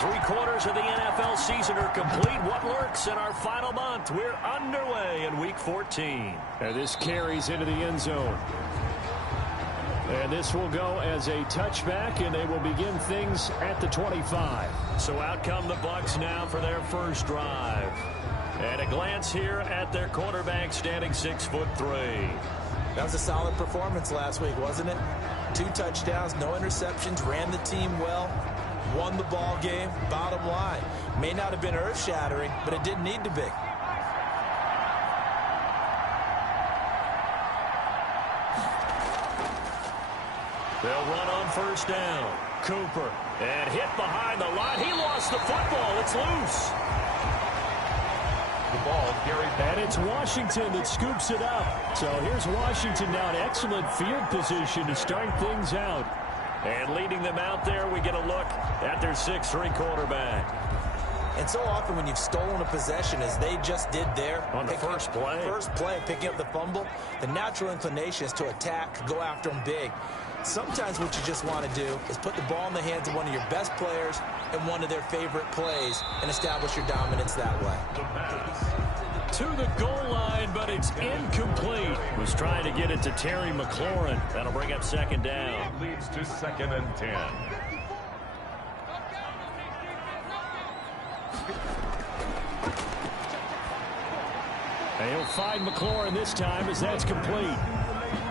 3/4 of the NFL season are complete. What lurks in our final month? We're underway in Week 14. And this carries into the end zone. And this will go as a touchback, and they will begin things at the 25. So out come the Bucs now for their first drive. And a glance here at their quarterback, standing 6'3". That was a solid performance last week, wasn't it? 2 touchdowns, no interceptions, ran the team well, won the ball game. Bottom line, may not have been earth-shattering, but it didn't need to be. They'll run on first down. Cooper, and hit behind the line. He lost the football. It's loose. The ball carried back. And it's Washington that scoops it up. So here's Washington now in excellent field position to start things out. And leading them out there, we get a look at their 6'3" quarterback. And so often when you've stolen a possession, as they just did there, on the first play, picking up the fumble, the natural inclination is to attack, go after them big. Sometimes what you just want to do is put the ball in the hands of one of your best players in one of their favorite plays and establish your dominance that way. To the goal line, but it's incomplete. Was trying to get it to Terry McLaurin. That'll bring up second down. Leads to 2nd and 10. And he'll find McLaurin this time as that's complete.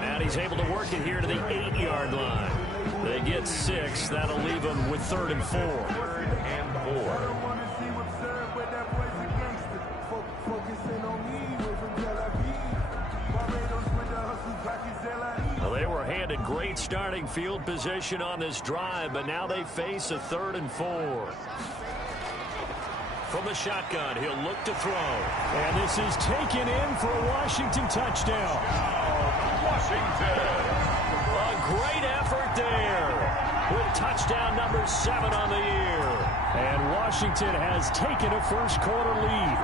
And he's able to work it here to the 8-yard line. They get 6. That'll leave them with 3rd and 4. 3rd and 4. Well, they were handed great starting field position on this drive, but now they face a 3rd and 4. From the shotgun, he'll look to throw. And this is taken in for a Washington touchdown. Washington. A great effort there with touchdown number 7 on the year. And Washington has taken a first-quarter lead.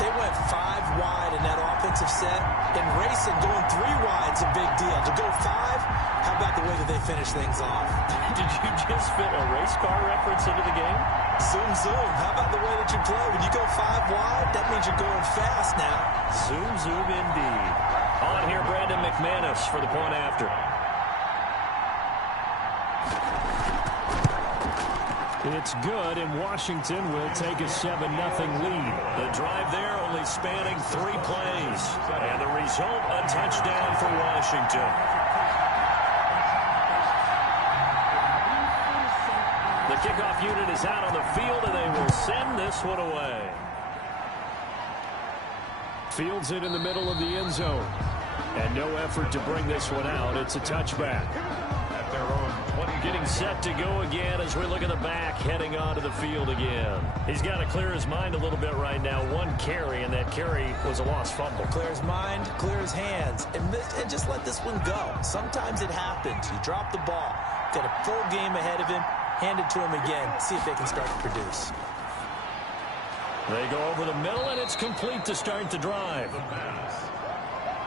They went 5 wide in that offensive set. And racing, going 3 wide's a big deal. To go 5, how about the way that they finish things off? Did you just fit a race car reference into the game? Zoom, zoom. How about the way that you play? When you go 5 wide, that means you're going fast now. Zoom, zoom indeed. On here, Brandon McManus for the point after. It's good, and Washington will take a 7-0 lead. The drive there only spanning 3 plays. And the result, a touchdown for Washington. The kickoff unit is out on the field, and they will send this one away. Fields it in the middle of the end zone. And no effort to bring this one out. It's a touchback. At their own 20. Getting set to go again as we look at the back, heading onto the field again. He's got to clear his mind a little bit right now. 1 carry, and that carry was a lost fumble. Clear his mind, clear his hands, and just let this one go. Sometimes it happens. You drop the ball. Got a full game ahead of him. Hand it to him again. See if they can start to produce. They go over the middle, and it's complete to start the drive.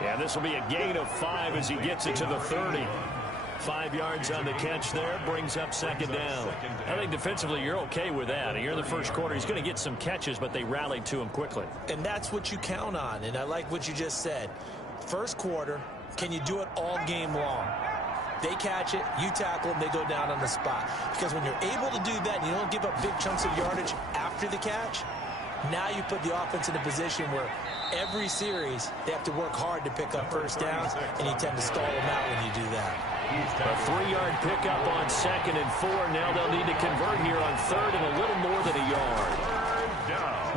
Yeah, this will be a gain of 5 as he gets it to the 30. 5 yards on the catch there, brings up second down. I think defensively you're okay with that. You're in the first quarter. He's going to get some catches, but they rallied to him quickly. And that's what you count on, and I like what you just said. First quarter, can you do it all game long? They catch it, you tackle them, they go down on the spot. Because when you're able to do that and you don't give up big chunks of yardage after the catch, now you put the offense in a position where every series they have to work hard to pick up first downs, and you tend to stall them out when you do that. A 3-yard pickup on 2nd and 4. Now they'll need to convert here on 3rd and a little more than a yard.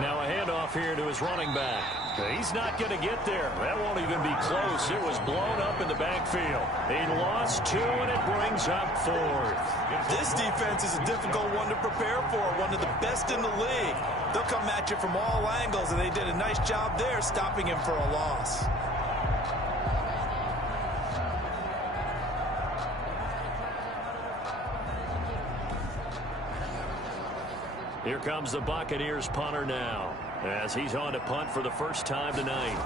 Now a handoff here to his running back. He's not going to get there. That won't even be close. It was blown up in the backfield. He lost 2, and it brings up 4th. This defense is a difficult one to prepare for, one of the best in the league. They'll come at you from all angles, and they did a nice job there stopping him for a loss. Here comes the Buccaneers punter now, as he's on to punt for the first time tonight.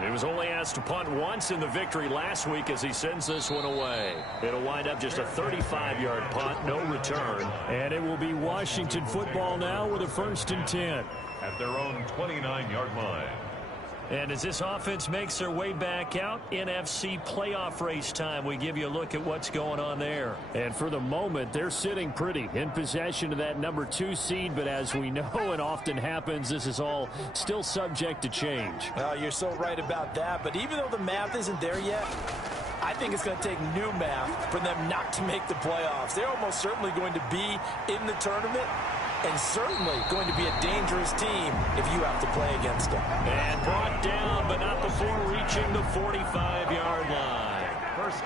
He was only asked to punt once in the victory last week as he sends this one away. It'll wind up just a 35-yard punt, no return. And it will be Washington football now with a 1st and 10. At their own 29-yard line. And as this offense makes their way back out, NFC playoff race time, we give you a look at what's going on there. And for the moment, they're sitting pretty in possession of that number 2 seed. But as we know it often happens, this is all still subject to change. Well, you're so right about that. But even though the math isn't there yet, I think it's going to take new math for them not to make the playoffs. They're almost certainly going to be in the tournament, and certainly going to be a dangerous team if you have to play against them. And brought down, but not before reaching the 45-yard line.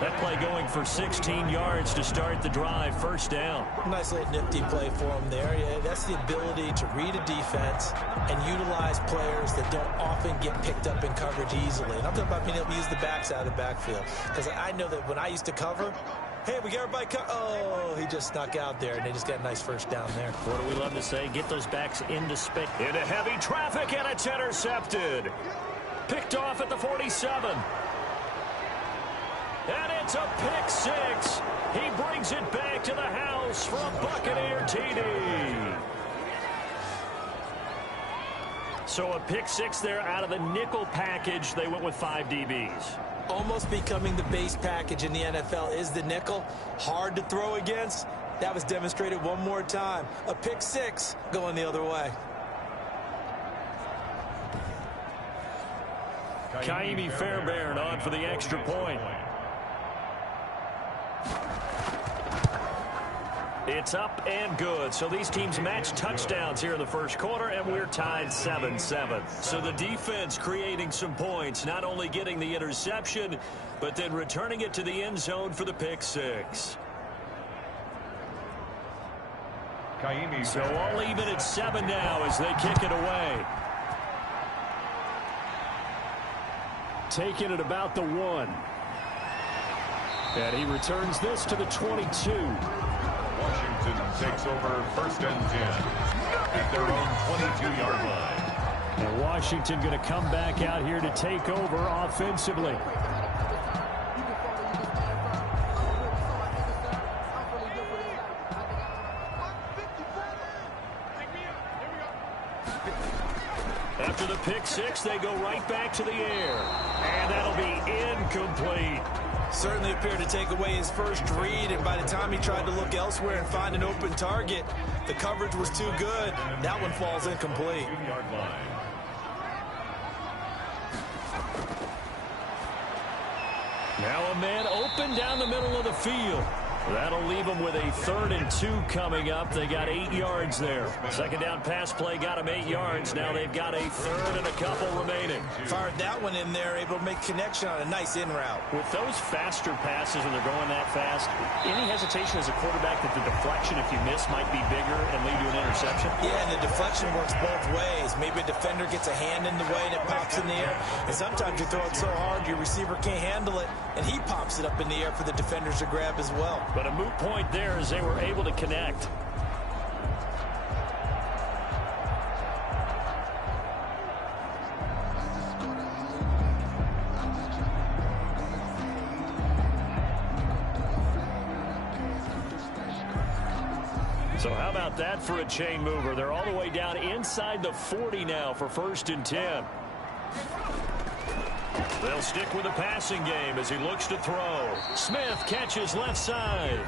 That play going for 16 yards to start the drive. 1st down. Nice little nifty play for him there. Yeah, that's the ability to read a defense and utilize players that don't often get picked up in coverage easily. And I'm talking about being able to use the backside of the backfield. Because I know that when I used to cover, hey, we got everybody oh, he just snuck out there, and they just got a nice 1st down there. What do we love to say? Get those backs into space. Into heavy traffic, and it's intercepted. Picked off at the 47. And it's a pick 6. He brings it back to the house for a Buccaneer TD. So a pick 6 there out of the nickel package. They went with 5 DBs. Almost becoming the base package in the NFL is the nickel. Hard to throw against. That was demonstrated one more time. A pick 6 going the other way. Kaimi Fairbairn on for the extra point. It's up and good. So these teams match touchdowns here in the 1st quarter, and we're tied 7-7. So the defense creating some points, not only getting the interception, but then returning it to the end zone for the pick 6. So all even at 7 now as they kick it away. Taking it about the 1. And he returns this to the 22. Washington takes over 1st and 10 at their own 22-yard line. And Washington going to come back out here to take over offensively. After the pick 6, they go right back to the air. And that'll be incomplete. Certainly appeared to take away his first read, and by the time he tried to look elsewhere and find an open target, the coverage was too good. That one falls incomplete. Now a man open down the middle of the field. That'll leave them with a 3rd and 2 coming up. They got 8 yards there. 2nd down pass play got them 8 yards. Now they've got a 3rd and a couple remaining. Fired that one in there, able to make connection on a nice in route. With those faster passes when they're going that fast, any hesitation as a quarterback that the deflection, if you miss, might be bigger and lead to an interception? Yeah, and the deflection works both ways. Maybe a defender gets a hand in the way and it pops in the air. And sometimes you throw it so hard your receiver can't handle it, and he pops it up in the air for the defenders to grab as well. But a moot point there as they were able to connect. So how about that for a chain mover? They're all the way down inside the 40 now for 1st and 10. They'll stick with the passing game as he looks to throw. Smith catches left side.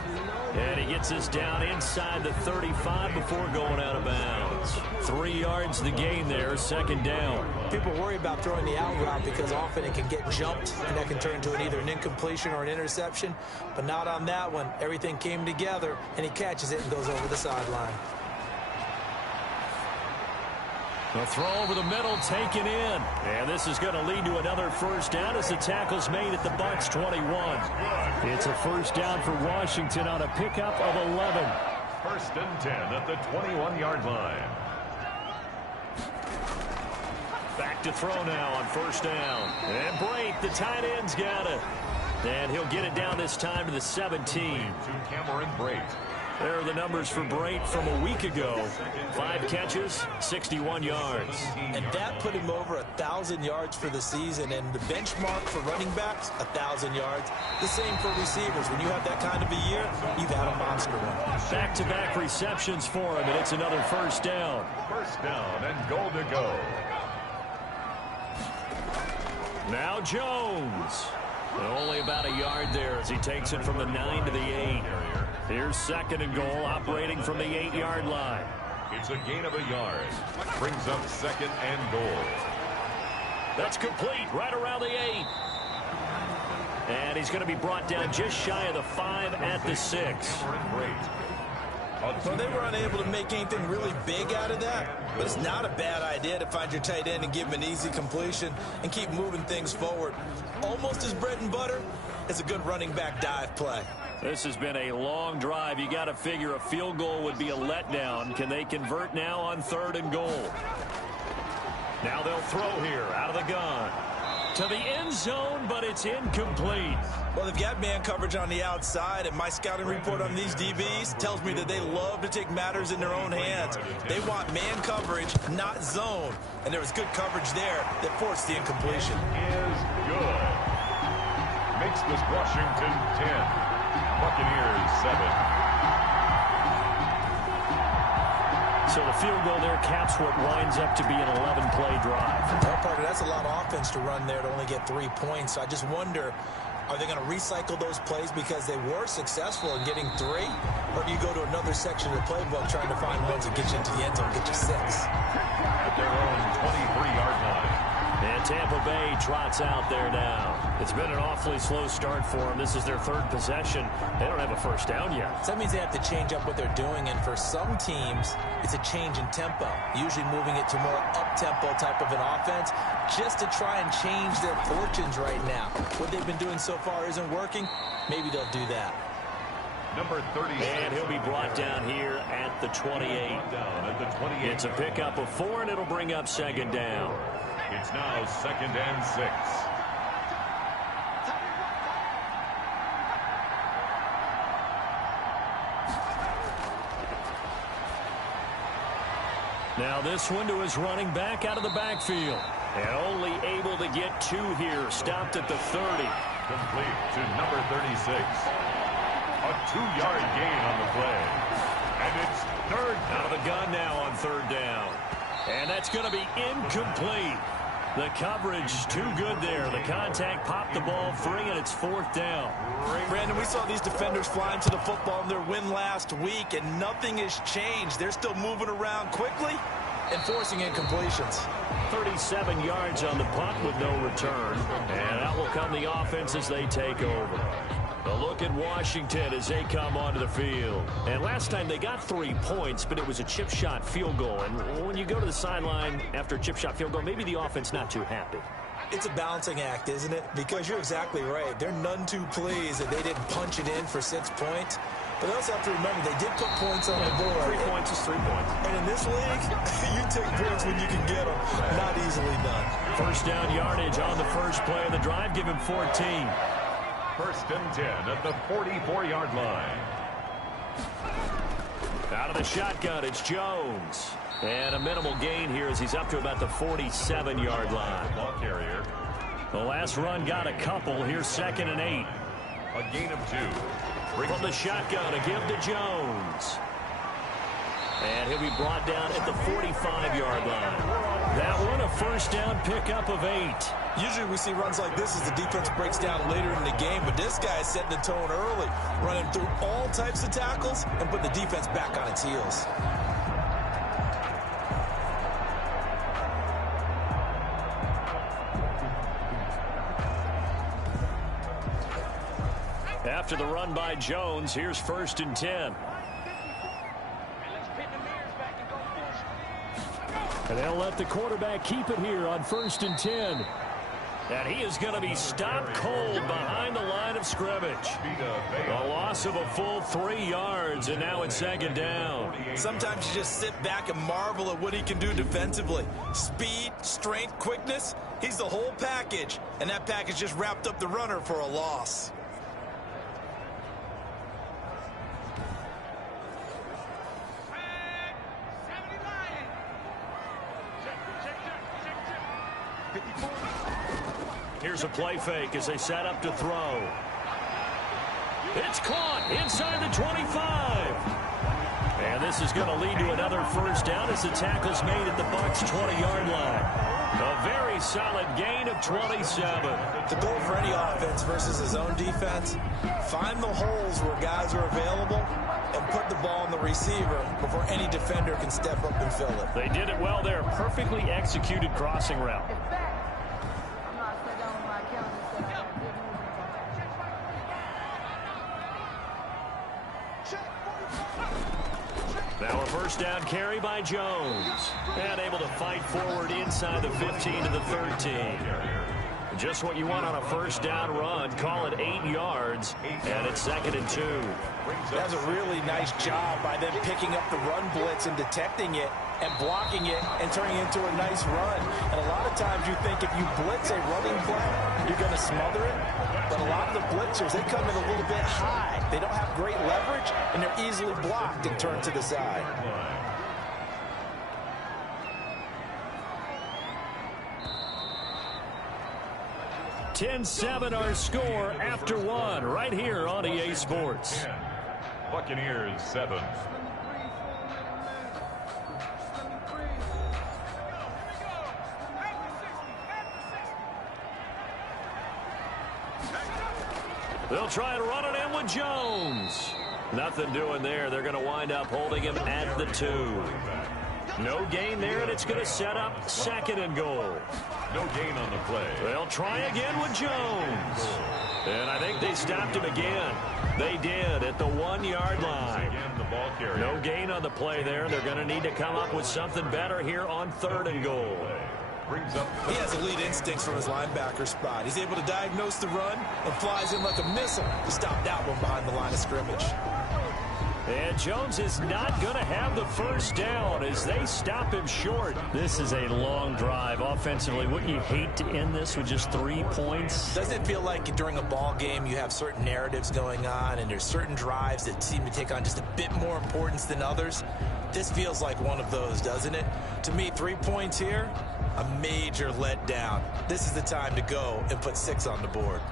And he gets this down inside the 35 before going out of bounds. 3 yards the gain there, 2nd down. People worry about throwing the out route because often it can get jumped, and that can turn into either an incompletion or an interception. But not on that one. Everything came together, and he catches it and goes over the sideline. The throw over the middle taken in. And this is going to lead to another 1st down as the tackle's made at the Bucs 21. It's a 1st down for Washington on a pickup of 11. 1st and 10 at the 21-yard line. Back to throw now on 1st down. And Brate, the tight end's got it. And he'll get it down this time to the 17. To Cameron Brate. There are the numbers for Brate from a week ago. 5 catches, 61 yards. And that put him over 1,000 yards for the season. And the benchmark for running backs, 1,000 yards. The same for receivers. When you have that kind of a year, you've had a monster one. Back-to-back receptions for him, and it's another first down. First down and goal to go. Now Jones. And only about a yard there as he takes it from the 9 to the 8. Here's second and goal, operating from the 8-yard line. It's a gain of a yard. Brings up second and goal. That's complete, right around the 8. And he's going to be brought down just shy of the 5 at the 6. Well, they were unable to make anything really big out of that, but it's not a bad idea to find your tight end and give him an easy completion and keep moving things forward. Almost as bread and butter as a good running back dive play. This has been a long drive. You got to figure a field goal would be a letdown. Can they convert now on 3rd and goal? Now they'll throw here out of the gun to the end zone, but it's incomplete. Well, they've got man coverage on the outside, and my scouting report on these DBs tells me that they love to take matters in their own hands. They want man coverage, not zone. And there was good coverage there that forced the incompletion. Is good. Makes this Washington 10. Buccaneers 7. So the field goal there caps what winds up to be an 11-play drive. Well, Parker, that's a lot of offense to run there to only get 3 points. So I just wonder, are they going to recycle those plays because they were successful in getting 3? Or do you go to another section of the playbook trying to find ones that get you into the end zone, get you 6? At their own 23-yard line. And Tampa Bay trots out there now. It's been an awfully slow start for them. This is their 3rd possession. They don't have a first down yet. So that means they have to change up what they're doing, and for some teams, it's a change in tempo, usually moving it to more up-tempo type of an offense just to try and change their fortunes right now. What they've been doing so far isn't working. Maybe they'll do that. Number 30. And he'll be brought down here at the 28. It's a pickup of 4, and it'll bring up 2nd down. It's now 2nd and 6. Now this one to his running back out of the backfield. And only able to get 2 here. Stopped at the 30. Complete to number 36. A 2-yard gain on the play. And it's 3rd. Out of the gun now on 3rd down. And that's going to be incomplete. The coverage too good there. The contact popped the ball free, and it's 4th down. Brandon, we saw these defenders flying to the football in their win last week, and nothing has changed. They're still moving around quickly and forcing incompletions. 37 yards on the punt with no return. And out will come the offense as they take over. A look at Washington as they come onto the field. And last time they got 3 points, but it was a chip shot field goal. And when you go to the sideline after a chip shot field goal, maybe the offense not too happy. It's a balancing act, isn't it? Because you're exactly right. They're none too pleased that they didn't punch it in for 6 points. But they also have to remember they did put points on the board. 3 points is 3 points. And in this league, you take points when you can get them. Not easily done. First down yardage on the first play of the drive. Give him 14. 1st and 10 at the 44-yard line. Out of the shotgun, it's Jones. And a minimal gain here as he's up to about the 47-yard line. Ball carrier. The last run got a couple. Here's 2nd and 8. A gain of 2. From the shotgun, a give to Jones. And he'll be brought down at the 45-yard line. That one, a first down pickup of 8. Usually we see runs like this as the defense breaks down later in the game, but this guy is setting the tone early, running through all types of tackles and put the defense back on its heels. After the run by Jones, here's 1st and 10. And they'll let the quarterback keep it here on 1st and 10. And he is going to be stopped cold behind the line of scrimmage. A loss of a full 3 yards, and now it's 2nd down. Sometimes you just sit back and marvel at what he can do defensively. Speed, strength, quickness, he's the whole package. And that package just wrapped up the runner for a loss. Here's a play fake as they set up to throw. It's caught inside the 25. And this is going to lead to another first down as the tackle's made at the Bucs' 20-yard line. A very solid gain of 27. The goal for any offense versus his own defense, find the holes where guys are available and put the ball on the receiver before any defender can step up and fill it. They did it well there. Perfectly executed crossing route. Now a first down carry by Jones. And able to fight forward inside the 15 to the 13. Just what you want on a first down run. Call it 8 yards. And it's 2nd and 2. That's a really nice job by them picking up the run blitz and detecting it and blocking it and turning it into a nice run. And a lot of times you think if you blitz a running play, you're going to smother it. But a lot of the blitzers, they come in a little bit high. They don't have great leverage, and they're easily blocked and turned to the side. 10-7 our score after 1 right here on EA Sports. Buccaneers 7. They'll try and run it in with Jones. Nothing doing there. They're going to wind up holding him at the 2. No gain there, and it's going to set up 2nd and goal. No gain on the play. They'll try again with Jones. And I think they stopped him again. They did at the 1-yard line. No gain on the play there. They're going to need to come up with something better here on 3rd and goal. He has elite instincts from his linebacker spot. He's able to diagnose the run and flies in like a missile to stop that one behind the line of scrimmage. And Jones is not going to have the first down as they stop him short. This is a long drive offensively. Wouldn't you hate to end this with just 3 points? Doesn't it feel like during a ball game you have certain narratives going on and there's certain drives that seem to take on just a bit more importance than others? This feels like one of those, doesn't it? To me, 3 points here, a major letdown. This is the time to go and put 6 on the board.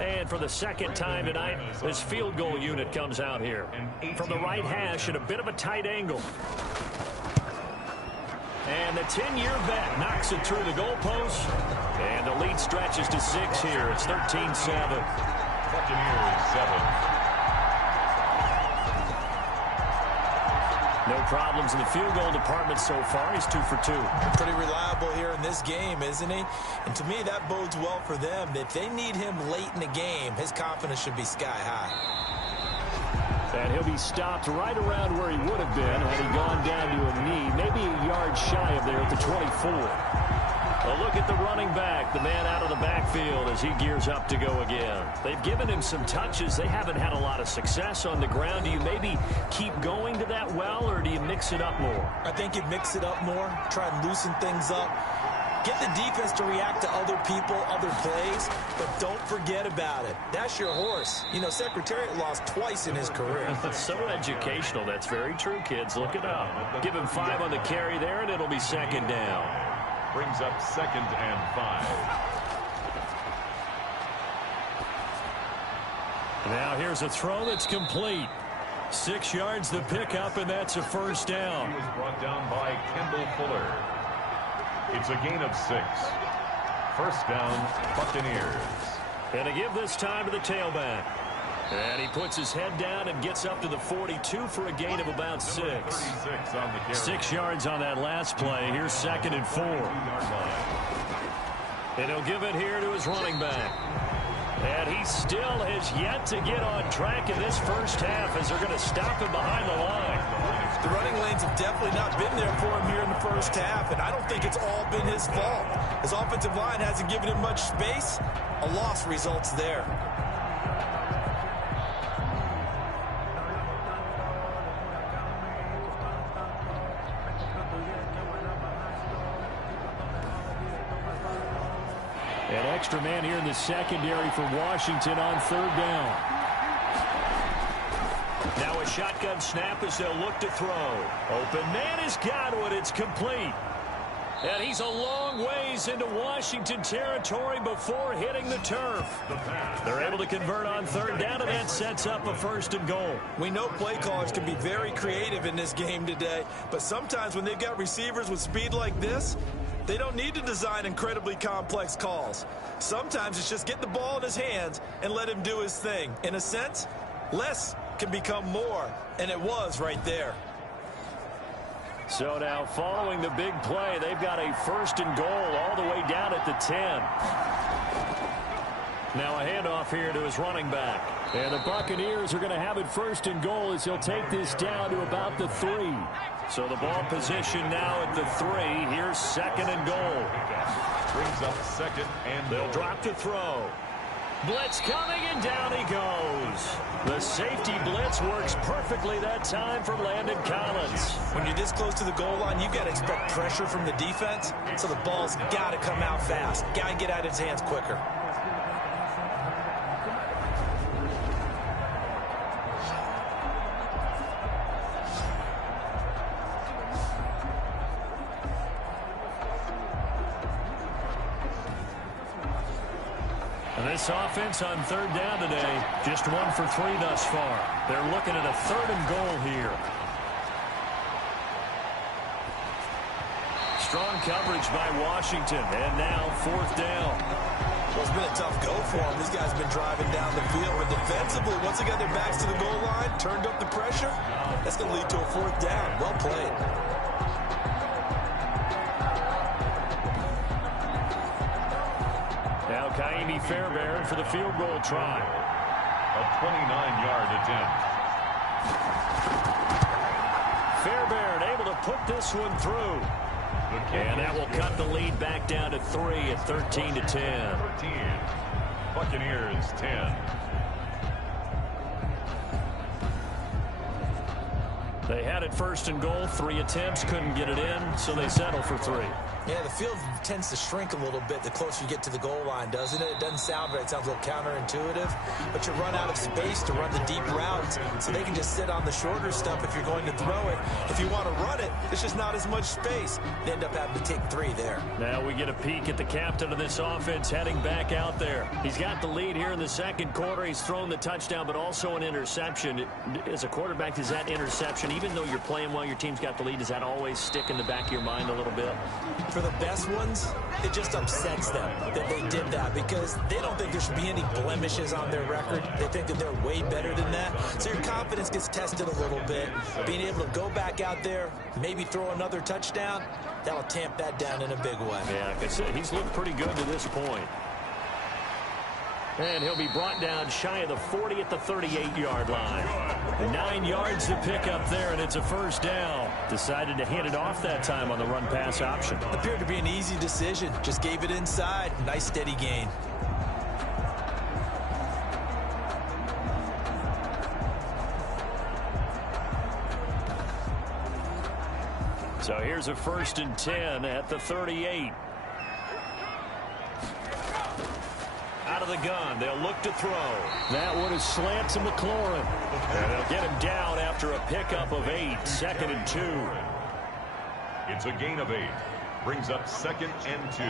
And for the second time tonight, this field goal unit comes out here. From the right hash at a bit of a tight angle. And the 10-year vet knocks it through the goalpost. And the lead stretches to 6 here. It's 13-7. Buccaneers 7. No problems in the field goal department so far. He's 2 for 2. Pretty reliable here in this game, isn't he? And to me, that bodes well for them. If they need him late in the game, his confidence should be sky high. And he'll be stopped right around where he would have been had he gone down to a knee, maybe a yard shy of there at the 24. A look at the running back, the man out of the backfield as he gears up to go again. They've given him some touches. They haven't had a lot of success on the ground. Do you maybe keep going to that well, or do you mix it up more? I think you mix it up more, try and loosen things up. Get the defense to react to other people, other plays, but don't forget about it. That's your horse. You know, Secretariat lost twice in his career. So educational. That's very true, kids. Look it up. Give him 5 on the carry there, and it'll be 2nd down. Brings up 2nd and 5. Now here's a throw that's complete. 6 yards the pickup, and that's a first down. He was brought down by Kendall Fuller. It's a gain of 6. First down, Buccaneers. And to give this time to the tailback. And he puts his head down and gets up to the 42 for a gain of about 6. 6 yards on that last play. Here's 2nd and 4. And he'll give it here to his running back. And he still has yet to get on track in this first half as they're going to stop him behind the line. The running lanes have definitely not been there for him here in the first half, and I don't think it's all been his fault. His offensive line hasn't given him much space. A loss results there. An extra man here in the secondary for Washington on 3rd down. Now a shotgun snap as they'll look to throw. Open man has got one. It's complete. And he's a long ways into Washington territory before hitting the turf. They're able to convert on third down, and that sets up a 1st and goal. We know play callers can be very creative in this game today, but sometimes when they've got receivers with speed like this, they don't need to design incredibly complex calls. Sometimes it's just get the ball in his hands and let him do his thing. In a sense, less can become more, and it was right there. So now following the big play, they've got a 1st and goal all the way down at the 10. Now a handoff here to his running back. And the Buccaneers are going to have it 1st and goal as he'll take this down to about the 3. So the ball position now at the 3. Here's 2nd and goal. Brings up 2nd and they'll drop to throw. Blitz coming, and down he goes. The safety blitz works perfectly that time for Landon Collins. When you're this close to the goal line, you've got to expect pressure from the defense, so the ball's got to come out fast. Got to get out of his hands quicker. This offense on third down today, just 1 for 3 thus far. They're looking at a 3rd and goal here. Strong coverage by Washington, and now 4th down. Well, it's been a tough go for him. These guys have been driving down the field, but defensively, once they got their backs to the goal line, turned up the pressure, that's going to lead to a 4th down. Well played. Now Kaimi Fairbairn for the field goal try. A 29-yard attempt. Fairbairn able to put this one through. And that will cut the lead back down to 3 at 13-10. 13. Buccaneers 10. They had it 1st and goal, 3 attempts, couldn't get it in, so they settle for 3. Yeah, the field tends to shrink a little bit the closer you get to the goal line, doesn't it? It doesn't sound right. It sounds a little counterintuitive. But you run out of space to run the deep routes, so they can just sit on the shorter stuff if you're going to throw it. If you want to run it, there's just not as much space. They end up having to take 3 there. Now we get a peek at the captain of this offense heading back out there. He's got the lead here in the 2nd quarter. He's thrown the touchdown, but also an interception. As a quarterback, does that interception, even though you're playing well, your team's got the lead, does that always stick in the back of your mind a little bit? For the best ones, it just upsets them that they did that because they don't think there should be any blemishes on their record. They think that they're way better than that. So your confidence gets tested a little bit. Being able to go back out there, maybe throw another touchdown, that'll tamp that down in a big way. Yeah, like I said, he's looked pretty good to this point. And he'll be brought down shy of the 40 at the 38-yard line. 9 yards to pick up there, and it's a 1st down. Decided to hand it off that time on the run-pass option. Appeared to be an easy decision. Just gave it inside. Nice, steady gain. So here's a 1st and 10 at the 38. Out of the gun, they'll look to throw. That one is slant to McLaurin. And they'll get him down after a pickup of 8, 2nd and 2. It's a gain of 8. Brings up 2nd and 2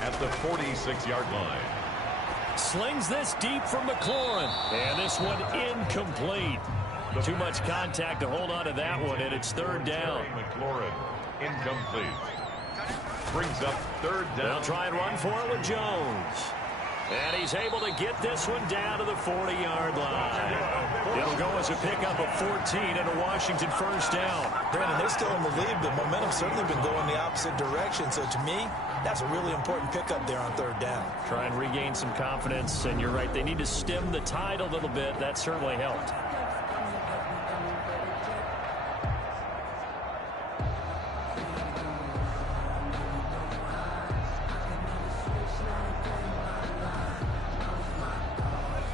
at the 46-yard line. Slings this deep from McLaurin. And this one incomplete. Too much contact to hold on to that one, and it's 3rd down. McLaurin, incomplete. Brings up 3rd down. They'll try and run for it with Jones. And he's able to get this one down to the 40-yard line. It'll go as a pickup of 14 and a Washington 1st down. Brandon, they're still in the lead, but momentum's certainly been going the opposite direction. So to me, that's a really important pickup there on 3rd down. Try and regain some confidence, and you're right, they need to stem the tide a little bit. That certainly helped.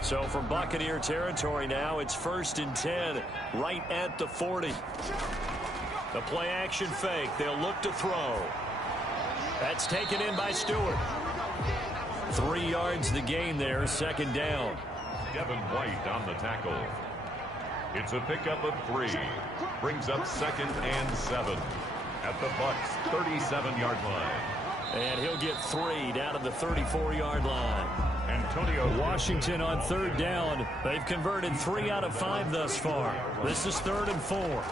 So from Buccaneer territory now, it's 1st and 10, right at the 40. The play action fake. They'll look to throw. That's taken in by Stewart. 3 yards the gain there, 2nd down. Devin White on the tackle. It's a pickup of 3. Brings up 2nd and 7 at the Bucs' 37-yard line. And he'll get 3 down to the 34-yard line. Antonio Washington on 3rd down. They've converted 3 out of 5 thus far. This is 3rd and 4.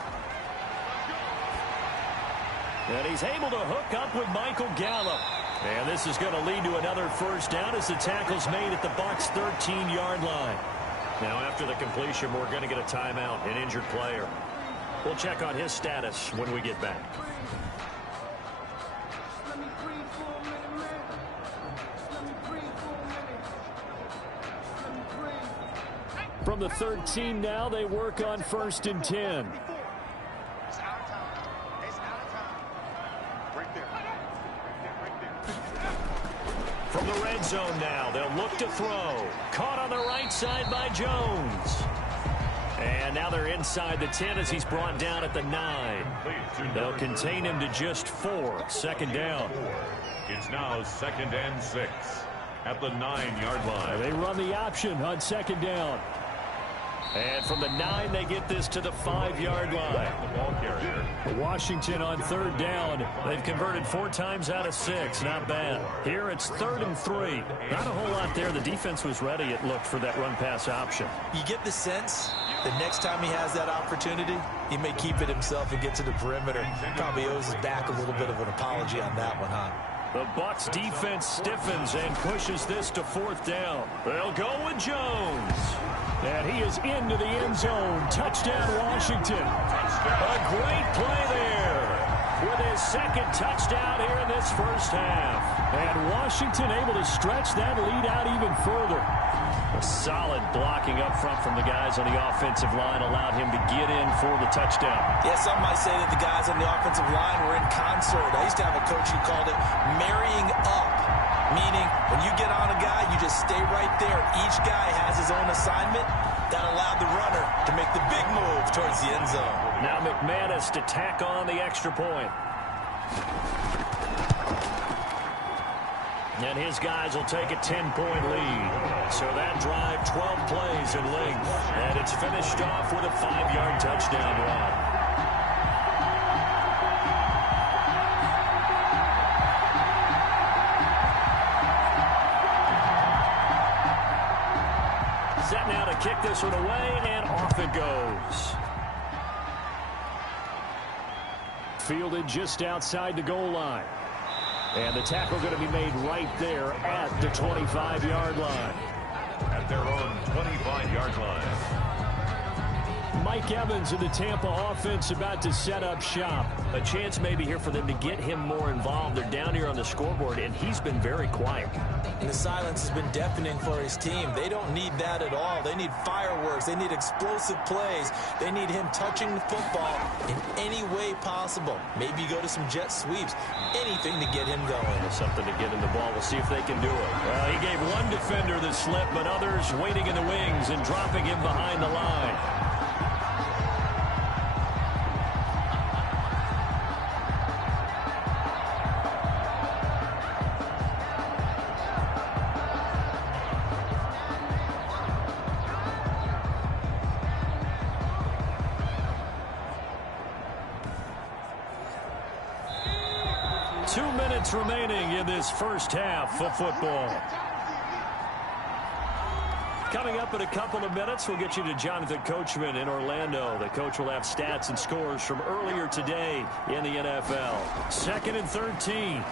And he's able to hook up with Michael Gallup. And this is going to lead to another first down as the tackle's made at the Bucs' 13-yard line. Now, after the completion, we're going to get a timeout, an injured player. We'll check on his status when we get back. From the 13 now, they work on 1st and 10. From the red zone now, they'll look to throw. Caught on the right side by Jones. And now they're inside the 10 as he's brought down at the 9. They'll contain him to just 4. 2nd down. It's now 2nd and 6 at the 9-yard line. They run the option on 2nd down. And from the 9, they get this to the 5-yard line. The ball carrier. Washington on 3rd down. They've converted 4 times out of 6. Not bad. Here it's 3rd and 3. Not a whole lot there. The defense was ready, it looked, for that run-pass option. You get the sense that next time he has that opportunity, he may keep it himself and get to the perimeter. Probably owes his back a little bit of an apology on that one, huh? The Bucs defense stiffens and pushes this to 4th down. They'll go with Jones. And he is into the end zone. Touchdown, Washington. A great play there with his 2nd touchdown here in this first half. And Washington able to stretch that lead out even further. A solid blocking up front from the guys on the offensive line allowed him to get in for the touchdown. Yeah, some might say that the guys on the offensive line were in concert. I used to have a coach who called it marrying up, meaning when you get on a guy, you just stay right there. Each guy has his own assignment. That allowed the runner to make the big move towards the end zone. Now McManus to tack on the extra point. And his guys will take a 10-point lead. So that drive, 12 plays in length. And it's finished off with a 5-yard touchdown run. Set now to kick this one away, and off it goes. Fielded just outside the goal line. And the tackle going to be made right there at the 25-yard line. At their own 25-yard line. Mike Evans of the Tampa offense about to set up shop. A chance maybe here for them to get him more involved. They're down here on the scoreboard, and he's been very quiet. And the silence has been deafening for his team. They don't need that at all. They need fireworks. They need explosive plays. They need him touching the football in any way possible. Maybe go to some jet sweeps. Anything to get him going. Something to get him the ball. We'll see if they can do it. Well, he gave one defender the slip, but others waiting in the wings and dropping him behind the line. Remaining in this first half of football. Coming up in a couple of minutes, we'll get you to Jonathan Coachman in Orlando. The coach will have stats and scores from earlier today in the NFL. 2nd and 13.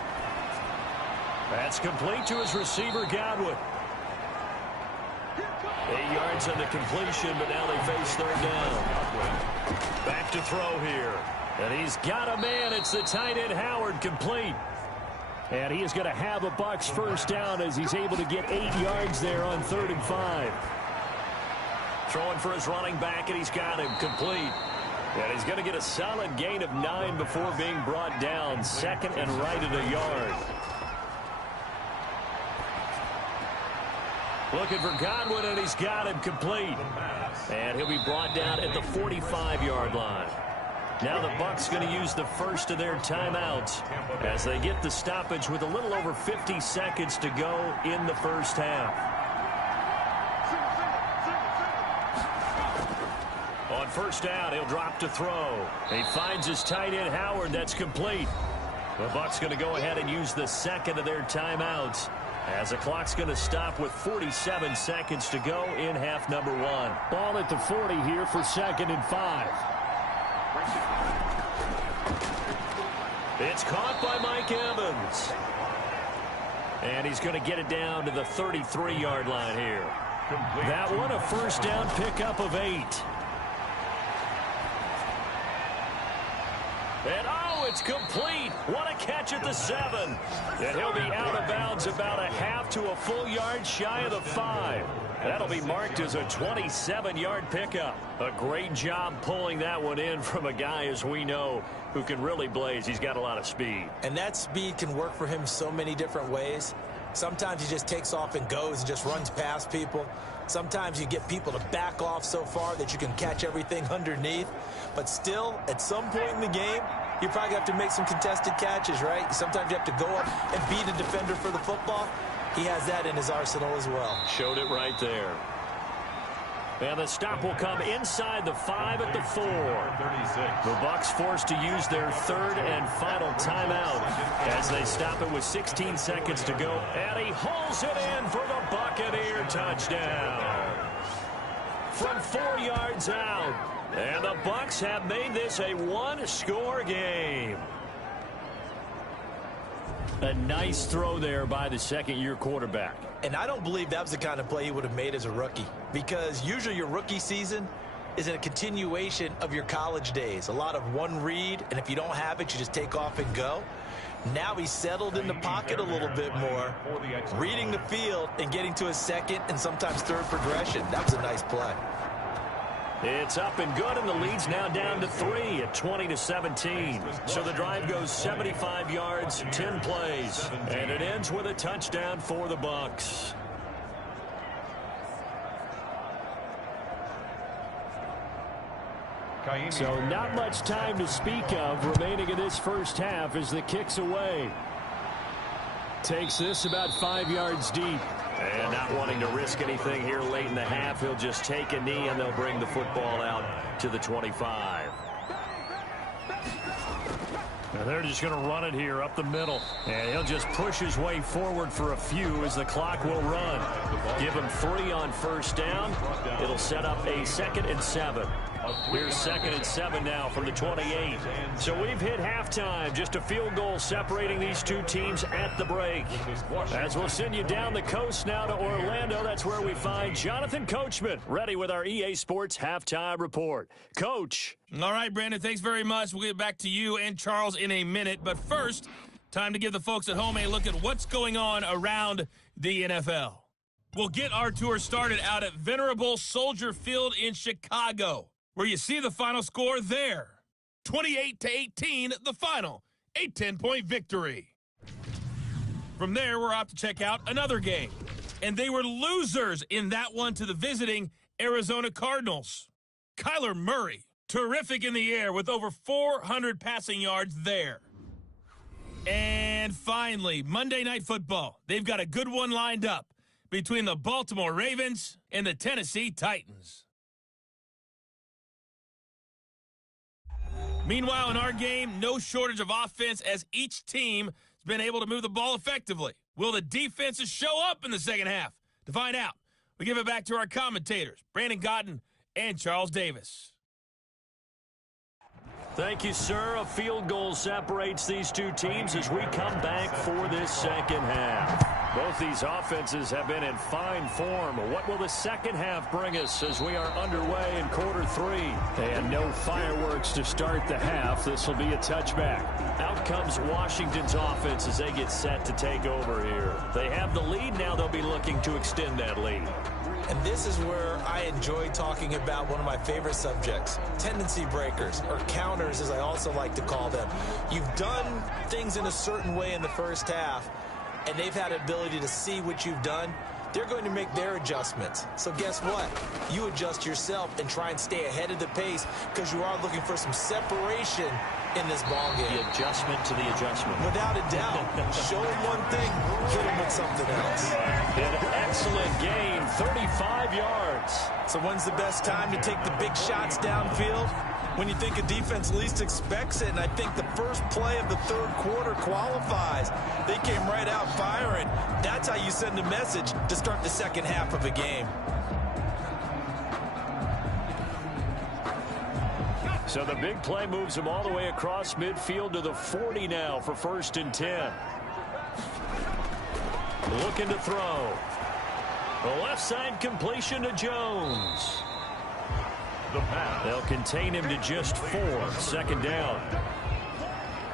That's complete to his receiver, Godwin. 8 yards on the completion, but now they face 3rd down. Back to throw here. And he's got a man. It's the tight end, Howard, complete. And he is going to have a Bucs first down as he's able to get 8 yards there on 3rd and 5. Throwing for his running back, and he's got him complete. And he's going to get a solid gain of 9 before being brought down. 2nd and right at a yard. Looking for Godwin, and he's got him complete. And he'll be brought down at the 45-yard line. Now the Bucs going to use the first of their timeouts as they get the stoppage with a little over 50 seconds to go in the first half. On first down, he'll drop to throw. He finds his tight end, Howard. That's complete. The Bucs going to go ahead and use the second of their timeouts, as the clock's going to stop with 47 seconds to go in half number one. Ball at the 40 here for 2nd and 5. It's caught by Mike Evans. And he's going to get it down to the 33-yard line here. That one, a first down pickup of 8. And it's complete. What a catch at the 7. And he'll be out of bounds about a half to a full yard shy of the 5. That'll be marked as a 27-yard pickup. A great job pulling that one in from a guy, as we know, who can really blaze. He's got a lot of speed. And that speed can work for him so many different ways. Sometimes he just takes off and goes and just runs past people. Sometimes you get people to back off so far that you can catch everything underneath. But still, at some point in the game, you probably have to make some contested catches, right? Sometimes you have to go up and beat a defender for the football. He has that in his arsenal as well. Showed it right there. And the stop will come inside the 5 at the 4. The Bucs forced to use their third and final timeout as they stop it with 16 seconds to go. And he hauls it in for the Buccaneer touchdown. From 4 yards out. And the Bucs have made this a one-score game. A nice throw there by the second-year quarterback. And I don't believe that was the kind of play he would have made as a rookie, because usually your rookie season is a continuation of your college days. A lot of one read, and if you don't have it, you just take off and go. Now he's settled in the pocket a little bit more, reading the field and getting to his second and sometimes third progression. That was a nice play. It's up and good, and the lead's now down to 3 at 20-17. So the drive goes 75 yards, 10 plays, and it ends with a touchdown for the Bucs. So not much time to speak of remaining in this first half as the kick's away. Takes this about 5 yards deep. And not wanting to risk anything here late in the half, he'll just take a knee and they'll bring the football out to the 25. Now they're just going to run it here up the middle. And he'll just push his way forward for a few as the clock will run. Give him 3 on first down. It'll set up a 2nd and 7. Here's 2nd and 7 now from the 28. So we've hit halftime. Just a field goal separating these two teams at the break. As we'll send you down the coast now to Orlando, that's where we find Jonathan Coachman, ready with our EA Sports Halftime Report. Coach. All right, Brandon, thanks very much. We'll get back to you and Charles in a minute. But first, time to give the folks at home a look at what's going on around the NFL. We'll get our tour started out at Venerable Soldier Field in Chicago, where you see the final score there. 28-18, the final, a 10-point victory. From there, we're off to check out another game. And they were losers in that one to the visiting Arizona Cardinals. Kyler Murray, terrific in the air with over 400 passing yards there. And finally, Monday Night Football. They've got a good one lined up between the Baltimore Ravens and the Tennessee Titans. Meanwhile, in our game, no shortage of offense as each team has been able to move the ball effectively. Will the defenses show up in the second half? To find out, we give it back to our commentators, Brandon Godden and Charles Davis. Thank you, sir. A field goal separates these two teams as we come back for this second half. Both these offenses have been in fine form. What will the second half bring us as we are underway in quarter 3? And no fireworks to start the half. This will be a touchback. Out comes Washington's offense as they get set to take over here. They have the lead. Now they'll be looking to extend that lead. And this is where I enjoy talking about one of my favorite subjects, tendency breakers, or counters as I also like to call them. You've done things in a certain way in the first half, and they've had an ability to see what you've done. They're going to make their adjustments. So guess what? You adjust yourself and try and stay ahead of the pace because you are looking for some separation in this ball game. The adjustment to the adjustment. Without a doubt. Show him one thing, hit him with something else. An excellent gain, 35 yards. So when's the best time to take the big shots downfield? When you think a defense least expects it, and I think the first play of the third quarter qualifies. They came right out firing. That's how you send a message to start the second half of a game. So the big play moves him all the way across midfield to the 40 now for 1st and 10. Looking to throw. The left side completion to Jones. The pass. They'll contain him to just 4. 2nd down.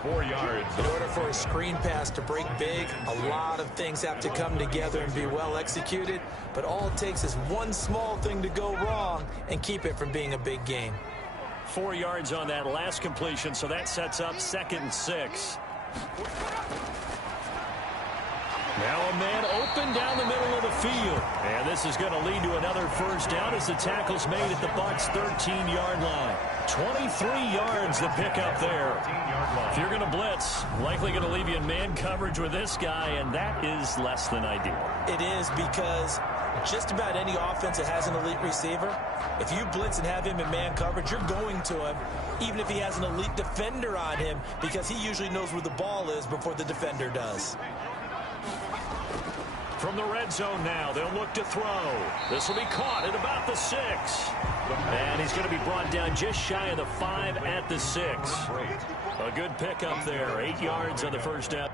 4 yards. In order for a screen pass to break big, a lot of things have to come together and be well executed. But all it takes is one small thing to go wrong and keep it from being a big game. 4 yards on that last completion, so that sets up 2nd and 6. Now a man open down the middle of the field. And this is going to lead to another 1st down as the tackle's made at the Bucs' 13-yard line. 23 yards the pickup there. If you're going to blitz, likely going to leave you in man coverage with this guy, and that is less than ideal. It is, because just about any offense that has an elite receiver, if you blitz and have him in man coverage, you're going to him, even if he has an elite defender on him, because he usually knows where the ball is before the defender does. From the red zone now, they'll look to throw. This will be caught at about the 6. And he's going to be brought down just shy of the 5 at the 6. A good pickup there, 8 yards on the 1st down.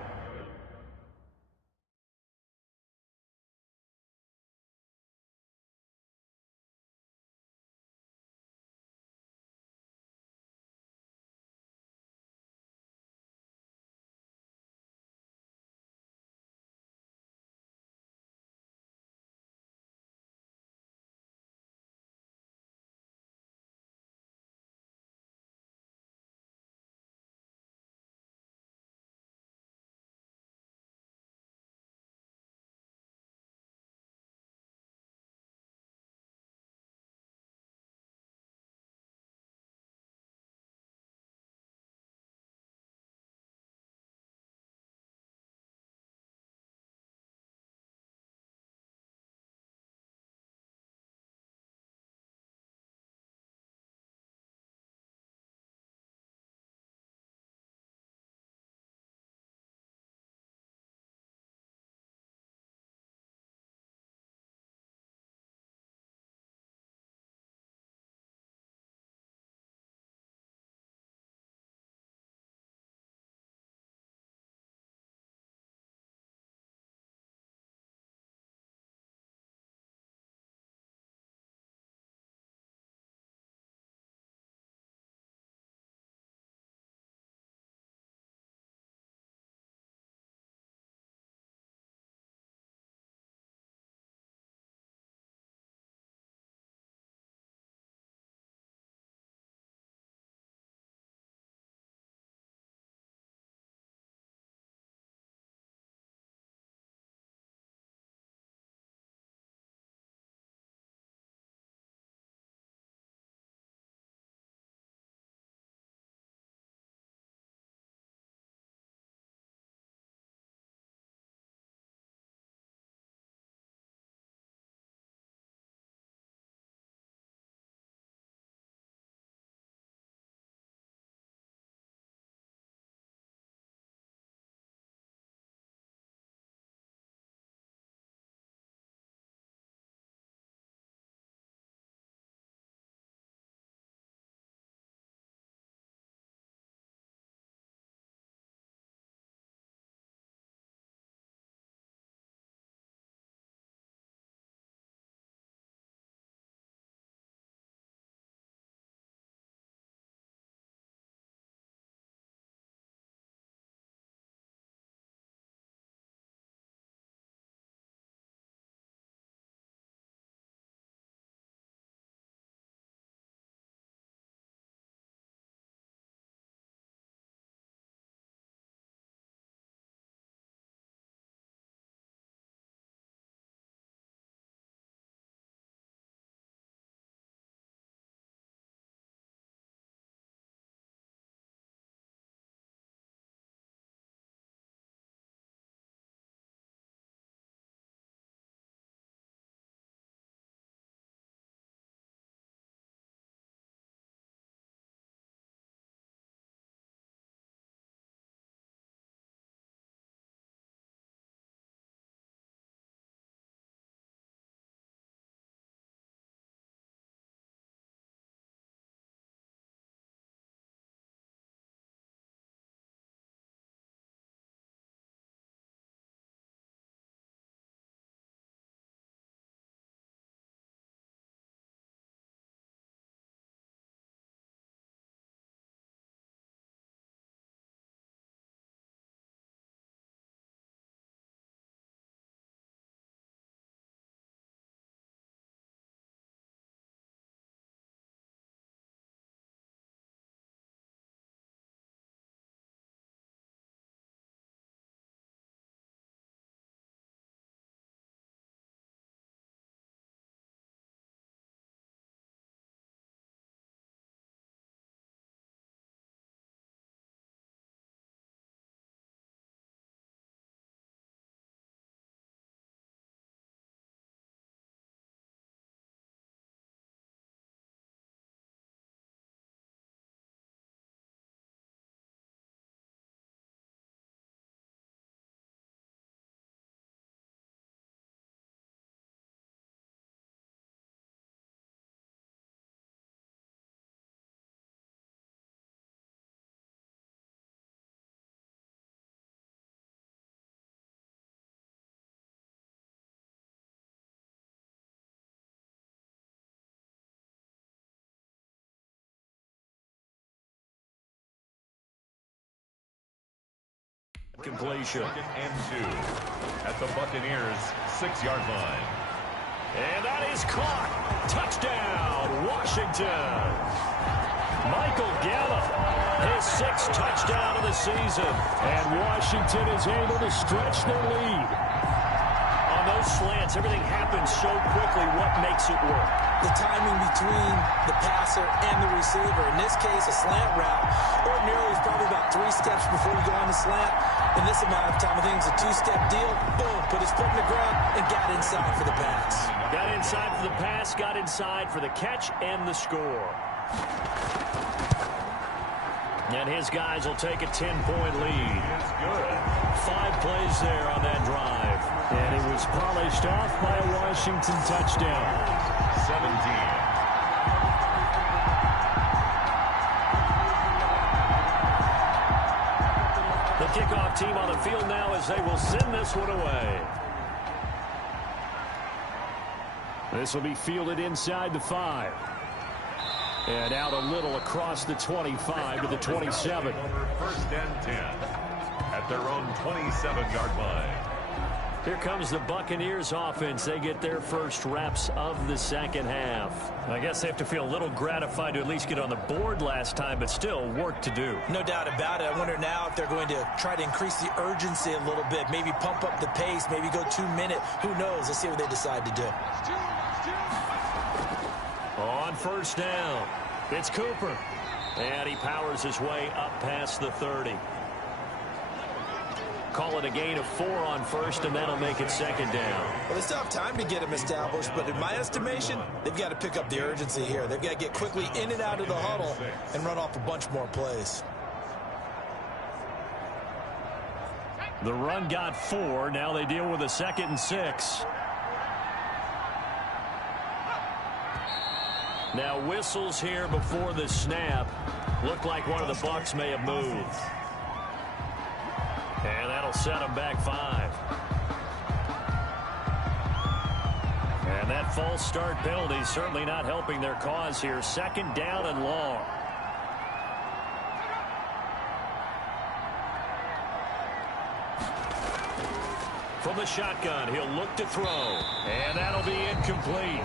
Completion. 2nd and 2 at the Buccaneers' 6-yard line. And that is caught. Touchdown, Washington. Michael Gallup, his 6th touchdown of the season. And Washington is able to stretch their lead. On those slants, everything happens so quickly. What makes it work? The timing between the passer and the receiver. In this case, a slant route. Ordinarily, it's probably about 3 steps before you go on the slant. In this amount of time, I think it's a 2-step deal. Boom, put his foot in the ground and got inside for the pass. Got inside for the pass, got inside for the catch and the score. And his guys will take a 10-point lead. It's good. 5 plays there on that drive. And it was polished off by a Washington touchdown. 17. The kickoff team on the field now as they will send this one away. This will be fielded inside the 5. And out a little across the 25 to the 27. 1st and 10 at their own 27-yard line. Here comes the Buccaneers offense. They get their first reps of the second half. I guess they have to feel a little gratified to at least get on the board last time, but still work to do. No doubt about it. I wonder now if they're going to try to increase the urgency a little bit, maybe pump up the pace, maybe go 2-minute. Who knows? Let's see what they decide to do. On 1st down, it's Cooper. And he powers his way up past the 30. Call it a gain of 4 on 1st, and that'll make it 2nd down. Well, they still have time to get him established, but in my estimation, they've got to pick up the urgency here. They've got to get quickly in and out of the huddle and run off a bunch more plays. The run got 4. Now they deal with a 2nd and 6. Now whistles here before the snap. Looked like one of the Bucs may have moved. And that'll set them back 5. And that false start penalty certainly not helping their cause here. 2nd down and long. From the shotgun, he'll look to throw. And that'll be incomplete.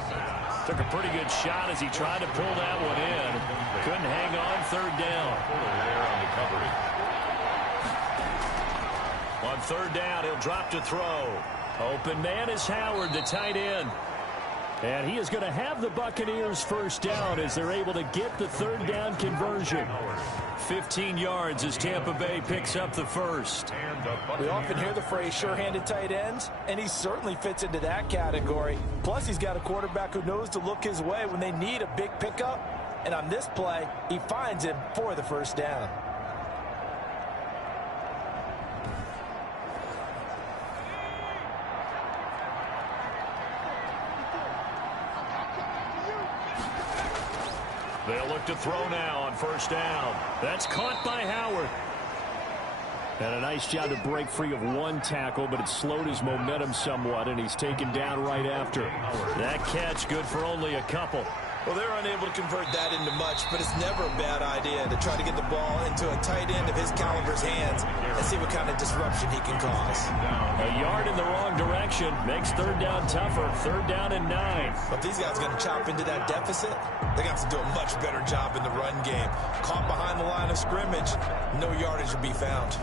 Took a pretty good shot as he tried to pull that one in. Couldn't hang on. 3rd down. There on the coverage. On 3rd down, he'll drop to throw. Open man is Howard, the tight end. And he is going to have the Buccaneers first down as they're able to get the 3rd down conversion. 15 yards as Tampa Bay picks up the first. We often hear the phrase sure-handed tight ends, and he certainly fits into that category. Plus, he's got a quarterback who knows to look his way when they need a big pickup. And on this play, he finds him for the first down. They'll look to throw now on 1st down. That's caught by Howard. And a nice job to break free of 1 tackle, but it slowed his momentum somewhat, and he's taken down right after. That catch good for only a couple. Well, they're unable to convert that into much, but it's never a bad idea to try to get the ball into a tight end of his caliber's hands and see what kind of disruption he can cause. A yard in the wrong direction makes 3rd down tougher. 3rd down and 9. But these guys are going to chop into that deficit. They're going to have to do a much better job in the run game. Caught behind the line of scrimmage, no yardage will be found.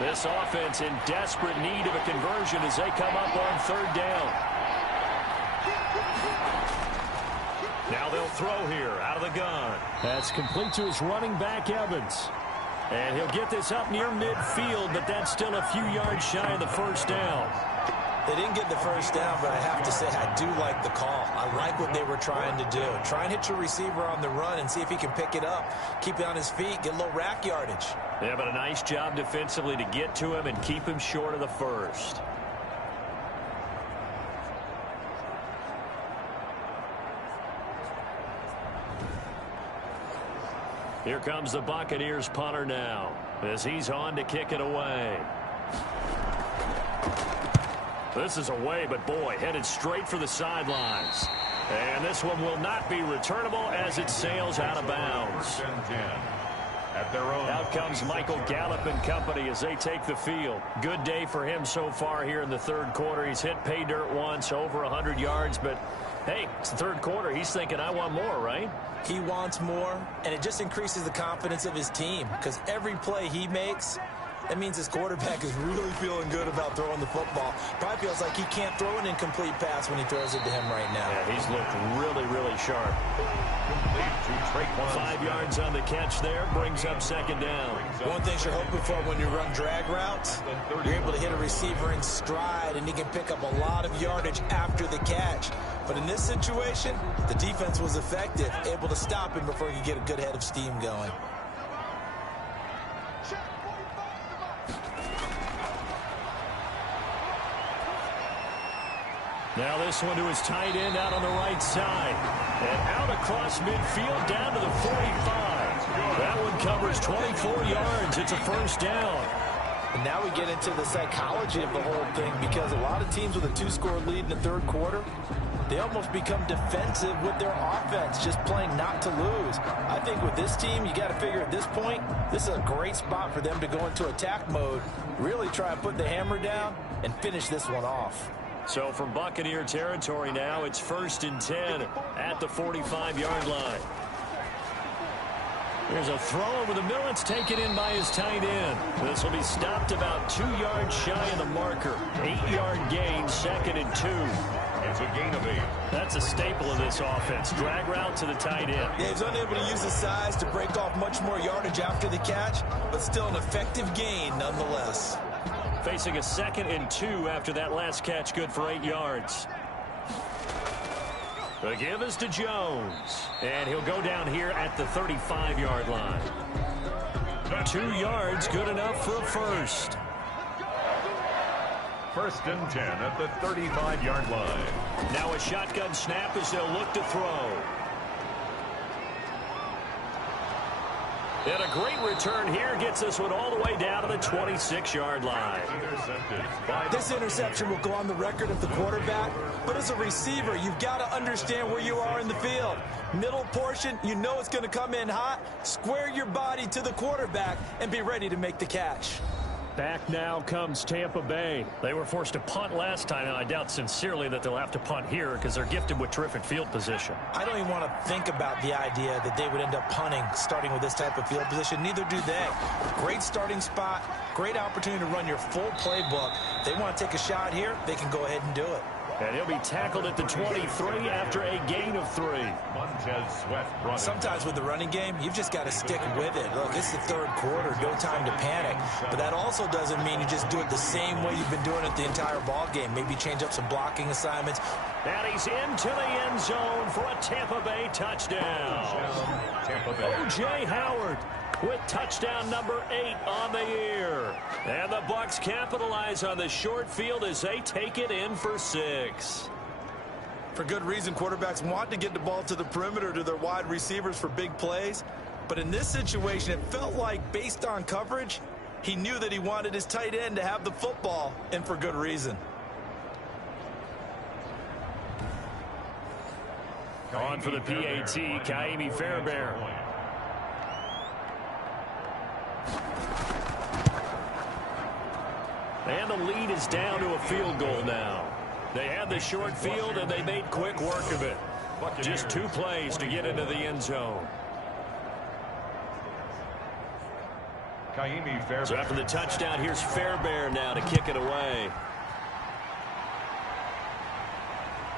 This offense in desperate need of a conversion as they come up on 3rd down. Now they'll throw here out of the gun. That's complete to his running back, Evans. And he'll get this up near midfield, but that's still a few yards shy of the first down. They didn't get the first down, but I have to say I do like the call. I like what they were trying to do. Try and hit your receiver on the run and see if he can pick it up. Keep it on his feet, get a little rack yardage. Yeah, but a nice job defensively to get to him and keep him short of the first. Here comes the Buccaneers punter now. as he's on to kick it away. This is away, but boy, headed straight for the sidelines. And this one will not be returnable as it sails out of bounds. Out comes Michael Gallup and company as they take the field. Good day for him so far here in the third quarter. He's hit pay dirt once, over 100 yards, but hey, it's the third quarter. He's thinking, I want more, right? He wants more, and it just increases the confidence of his team because every play he makes, that means his quarterback is really feeling good about throwing the football. Probably feels like he can't throw an incomplete pass when he throws it to him right now. Yeah, he's looked really, really sharp. 5 yards on the catch there, brings up second down. One thing you're hoping for when you run drag routes, you're able to hit a receiver in stride, and he can pick up a lot of yardage after the catch. But in this situation, the defense was effective, able to stop him before he could get a good head of steam going. Now this one to his tight end out on the right side. And out across midfield down to the 45. That one covers 24 yards. It's a first down. And now we get into the psychology of the whole thing because a lot of teams with a 2-score lead in the third quarter, they almost become defensive with their offense, just playing not to lose. I think with this team, you got to figure at this point, this is a great spot for them to go into attack mode, really try and put the hammer down and finish this one off. So from Buccaneer territory now, it's 1st and 10 at the 45-yard line. There's a throw over the middle. It's taken in by his tight end. This will be stopped about 2 yards shy of the marker. 8-yard gain, 2nd and 2. It's a gain of 8. That's a staple of this offense. Drag route to the tight end. Yeah, he's unable to use his size to break off much more yardage after the catch, but still an effective gain nonetheless. Facing a 2nd and 2 after that last catch, good for 8 yards. The give is to Jones, and he'll go down here at the 35-yard line. 2 yards, good enough for a first. 1st and 10 at the 35-yard line. Now a shotgun snap as they'll look to throw. And a great return here gets this one all the way down to the 26-yard line. This interception will go on the record of the quarterback, but as a receiver, you've got to understand where you are in the field. Middle portion, you know it's going to come in hot. Square your body to the quarterback and be ready to make the catch. Back now comes Tampa Bay. They were forced to punt last time, and I doubt sincerely that they'll have to punt here because they're gifted with terrific field position. I don't even want to think about the idea that they would end up punting starting with this type of field position. Neither do they. Great starting spot, great opportunity to run your full playbook. If they want to take a shot here, they can go ahead and do it. And he'll be tackled at the 23 after a gain of 3. Sometimes with the running game, you've just got to stick with it. Look, it's the third quarter, no time to panic. But that also doesn't mean you just do it the same way you've been doing it the entire ball game. Maybe change up some blocking assignments. And he's into the end zone for a Tampa Bay touchdown. O.J. Howard with touchdown number 8 on the year. And the Bucs capitalize on the short field as they take it in for 6. For good reason, quarterbacks want to get the ball to the perimeter to their wide receivers for big plays. But in this situation, it felt like based on coverage, he knew that he wanted his tight end to have the football, and for good reason. On for the PAT, Kaimi Fairbairn. And the lead is down to a field goal now. They had the short field, and they made quick work of it. Just 2 plays to get into the end zone. So after the touchdown, here's Fairbairn now to kick it away.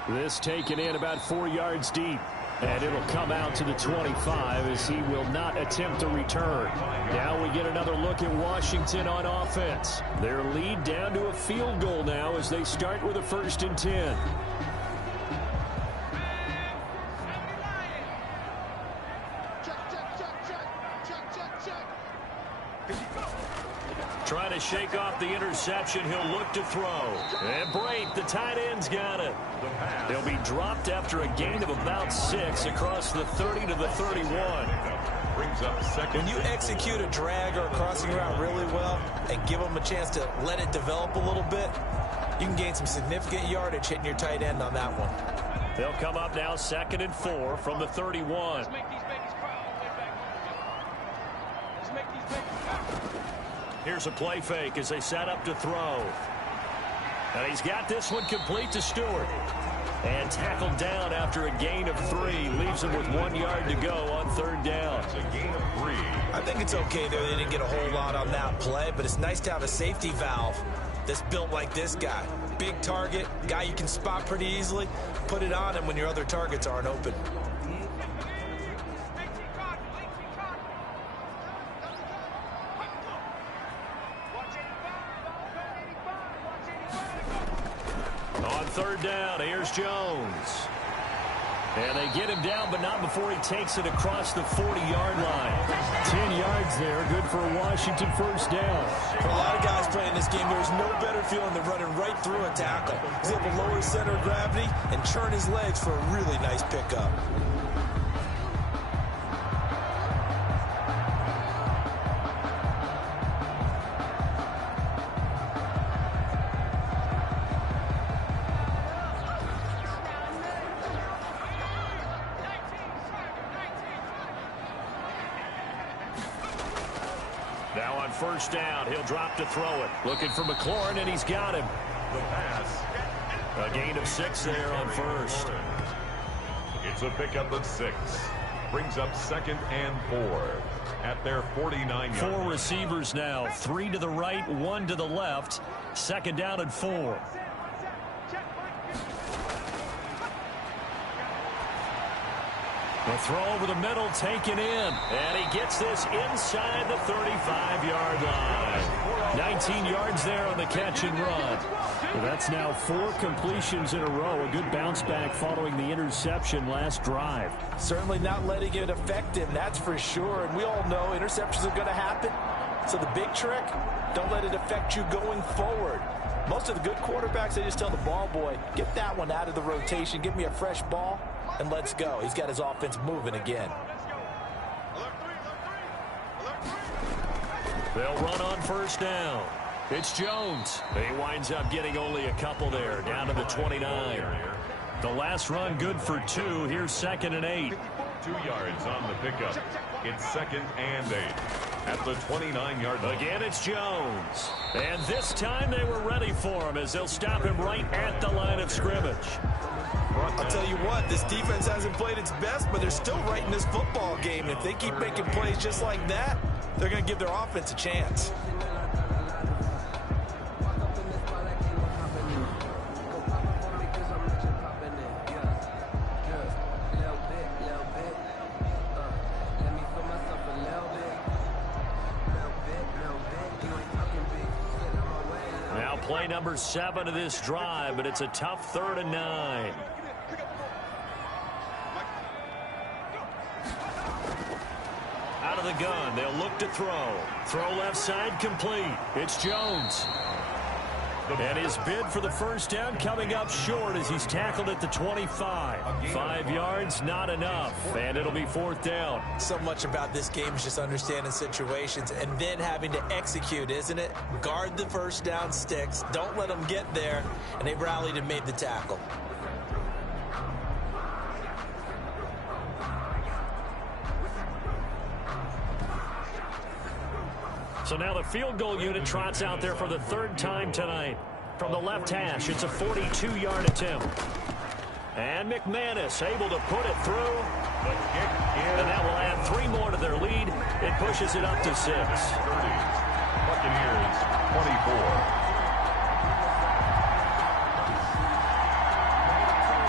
This taken in about 4 yards deep. And it'll come out to the 25 as he will not attempt a return. Now we get another look at Washington on offense. Their lead down to a field goal now as they start with a 1st and 10. Trying to shake off the interception. He'll look to throw. And Brate, the tight end's got it. They'll be dropped after a gain of about 6 across the 30 to the 31. Brings up second. When you execute a drag or a crossing route really well and give them a chance to let it develop a little bit, you can gain some significant yardage hitting your tight end on that one. They'll come up now 2nd and 4 from the 31. Here's a play fake as they set up to throw. And he's got this one complete to Stewart. And tackled down after a gain of 3. Leaves him with 1 yard to go on 3rd down. It's a gain of 3. I think it's okay there. They didn't get a whole lot on that play, but it's nice to have a safety valve that's built like this guy. Big target, guy you can spot pretty easily. Put it on him when your other targets aren't open. On 3rd down, here's Jones. And they get him down, but not before he takes it across the 40-yard line. 10 yards there, good for a Washington 1st down. For a lot of guys playing this game, there's no better feeling than running right through a tackle. He's able to lower his center of gravity and churn his legs for a really nice pickup. Now on 1st down, he'll drop to throw it. Looking for McLaurin, and he's got him. The pass. A gain of 6 there on 1st. It's a pickup of 6. Brings up 2nd and 4 at their 49-yard. 4 receivers now. 3 to the right, 1 to the left. 2nd down and 4. The throw over the middle taken in. And he gets this inside the 35-yard line. 19 yards there on the catch and run. Well, that's now 4 completions in a row. A good bounce back following the interception last drive. Certainly not letting it affect him, that's for sure. And we all know interceptions are going to happen. So the big trick, don't let it affect you going forward. Most of the good quarterbacks, they just tell the ball boy, get that one out of the rotation, give me a fresh ball, and let's go. He's got his offense moving again. They'll run on 1st down. It's Jones. He winds up getting only a couple there, down to the 29. The last run good for 2. Here's 2nd and 8. 2 yards on the pickup. It's 2nd and 8 at the 29-yard line. Again, it's Jones. And this time they were ready for him as they'll stop him right at the line of scrimmage. I'll tell you what, this defense hasn't played its best, but they're still right in this football game. If they keep making plays just like that, they're going to give their offense a chance. Now play number 7 of this drive, but it's a tough 3rd and 9. Out of the gun, they'll look to throw. Throw left side complete. It's Jones. And his bid for the 1st down coming up short as he's tackled at the 25. 5 yards, not enough. And it'll be 4th down. So much about this game is just understanding situations and then having to execute, isn't it? Guard the 1st down sticks. Don't let them get there. And they rallied and made the tackle. So now the field goal unit trots out there for the 3rd time tonight. From the left hash, it's a 42-yard attempt. And McManus able to put it through. And that will add 3 more to their lead. It pushes it up to 6. Buccaneers, 24.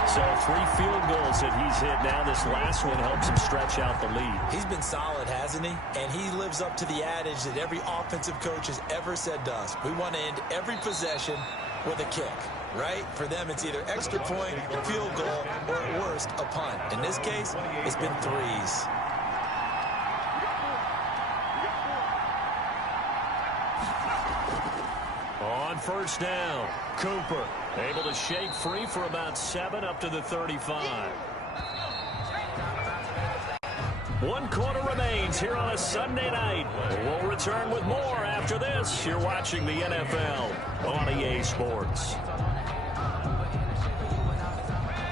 So 3 field goals that he's hit now. This last one helps him stretch out the lead. He's been solid, hasn't he? And he lives up to the adage that every offensive coach has ever said to us. We want to end every possession with a kick, right? For them, it's either extra point, field goal, or at worst, a punt. In this case, it's been 3s. on first down. Cooper able to shake free for about 7 up to the 35. 1 quarter remains here on a Sunday night. We'll return with more after this. You're watching the NFL on EA Sports.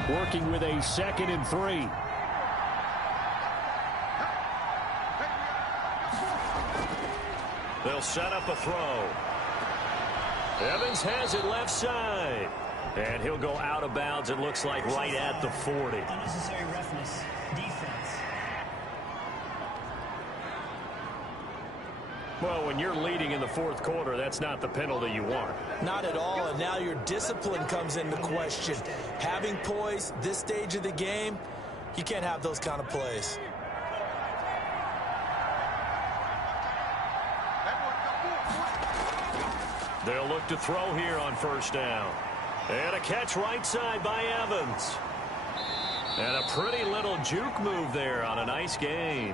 Working with a 2nd and 3. They'll set up a throw. Evans has it left side. And he'll go out of bounds, it looks like, right at the 40. Unnecessary roughness. Defense. Well, when you're leading in the 4th quarter, that's not the penalty you want. Not at all, and now your discipline comes into question. Having poise this stage of the game, you can't have those kind of plays. They'll look to throw here on first down. And a catch right side by Evans. And a pretty little juke move there on a nice gain.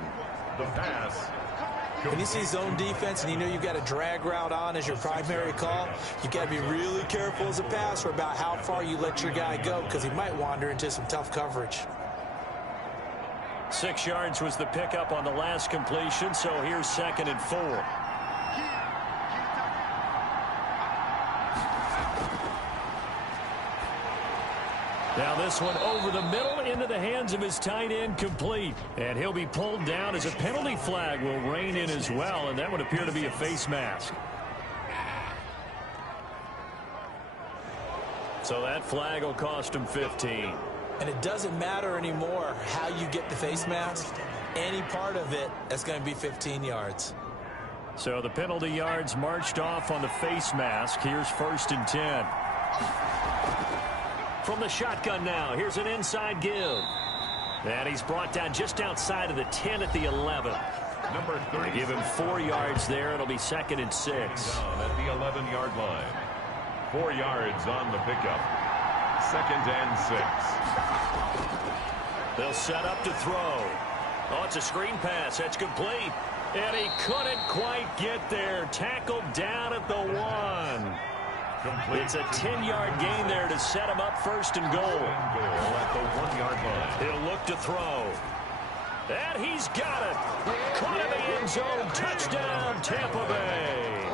The pass. When you see zone defense and you know you've got a drag route on as your primary call, you've got to be really careful as a passer about how far you let your guy go because he might wander into some tough coverage. 6 yards was the pickup on the last completion, so here's 2nd and 4. Now this one over the middle into the hands of his tight end, complete. And he'll be pulled down as a penalty flag will rein in as well, and that would appear to be a face mask. So that flag will cost him 15. And it doesn't matter anymore how you get the face mask. Any part of it, that's going to be 15 yards. So the penalty yards marched off on the face mask. Here's 1st and 10. From the shotgun now, here's an inside give. And he's brought down just outside of the 10 at the 11. Number 30. They give him 4 yards there. It'll be 2nd and 6. Down at the 11-yard line. 4 yards on the pickup. 2nd and 6. They'll set up to throw. Oh, it's a screen pass. That's complete. And he couldn't quite get there. Tackled down at the 1. Complete. It's a 10-yard gain there to set him up 1st and goal. At the 1-yard line. He'll look to throw. And he's got it. Caught in the end zone. Touchdown, Tampa Bay.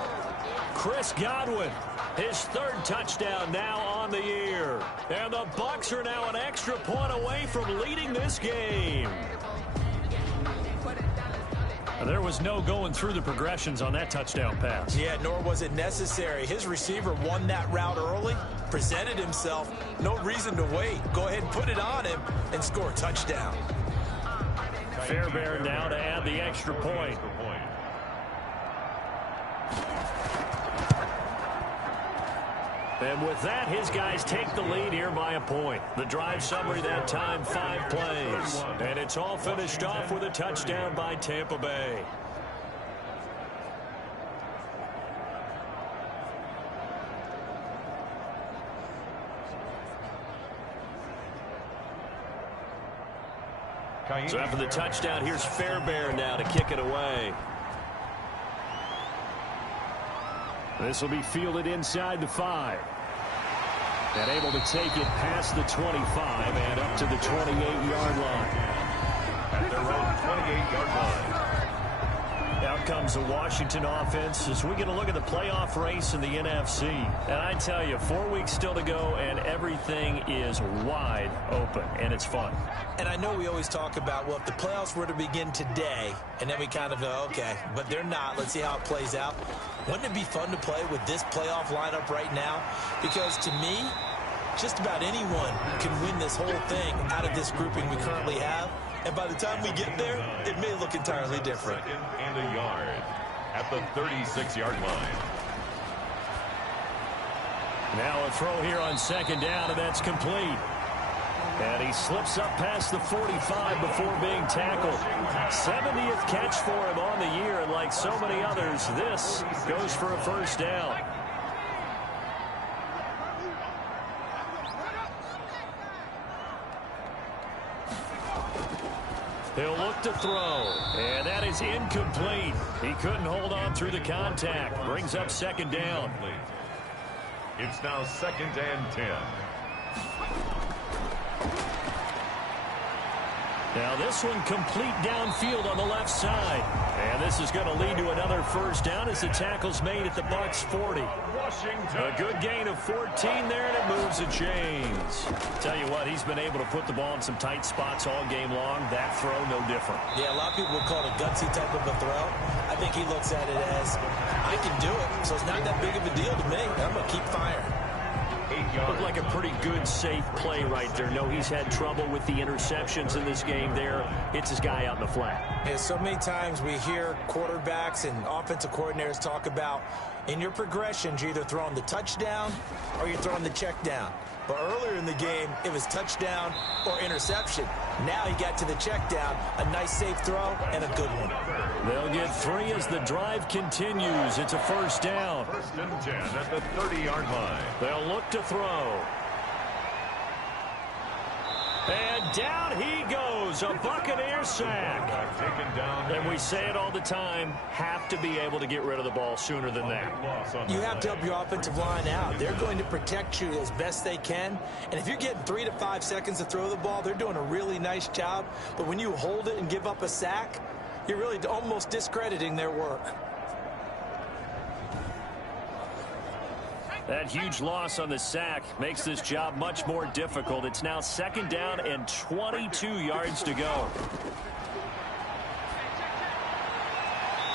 Chris Godwin, his 3rd touchdown now on the year. And the Bucs are now an extra point away from leading this game. There was no going through the progressions on that touchdown pass. Yeah, nor was it necessary. His receiver won that route early, presented himself. No reason to wait. Go ahead and put it on him and score a touchdown. Fairbairn now to add the extra point. And with that, his guys take the lead here by a point. The drive summary that time, 5 plays. And it's all finished off with a touchdown by Tampa Bay. So after the touchdown, here's Fairbairn now to kick it away. This will be fielded inside the 5. And able to take it past the 25 and up to the 28-yard line. At their own 28-yard line. Out comes the Washington offense as we get a look at the playoff race in the NFC. And I tell you, 4 weeks still to go, and everything is wide open, and it's fun. And I know we always talk about, well, if the playoffs were to begin today, and then we kind of go, okay, but they're not. Let's see how it plays out. Wouldn't it be fun to play with this playoff lineup right now? Because to me, just about anyone can win this whole thing out of this grouping we currently have. And by the time we get there, it may look entirely different. 2nd and a yard at the 36-yard line. Now a throw here on 2nd down, and that's complete. And he slips up past the 45 before being tackled. 70th catch for him on the year, and like so many others, this goes for a 1st down. He'll look to throw, and that is incomplete. He couldn't hold on through the contact. Brings up 2nd down. It's now 2nd and 10. Now this one complete downfield on the left side. And this is going to lead to another first down as the tackle's made at the Bucs 40. A good gain of 14 there, and it moves the chains. Tell you what, he's been able to put the ball in some tight spots all game long. That throw, no different. Yeah, a lot of people would call it a gutsy type of a throw. I think he looks at it as, I can do it, so it's not that big of a deal to me. I'm going to keep firing. Looked like a pretty good, safe play right there. No, he's had trouble with the interceptions in this game there. Hits his guy out in the flat. Yeah, so many times we hear quarterbacks and offensive coordinators talk about in your progressions, you're either throwing the touchdown or you're throwing the check down. But earlier in the game, it was touchdown or interception. Now he got to the check down, a nice safe throw, and a good one. They'll get 3 as the drive continues. It's a first down. 1st and 10 at the 30-yard line. They'll look to throw. And down he goes, a Buccaneer sack. And we say it all the time, have to be able to get rid of the ball sooner than that. You have to help your offensive line out. They're going to protect you as best they can. And if you're getting 3 to 5 seconds to throw the ball, they're doing a really nice job. But when you hold it and give up a sack, you're really almost discrediting their work. That huge loss on the sack makes this job much more difficult. It's now 2nd down and 22 yards to go.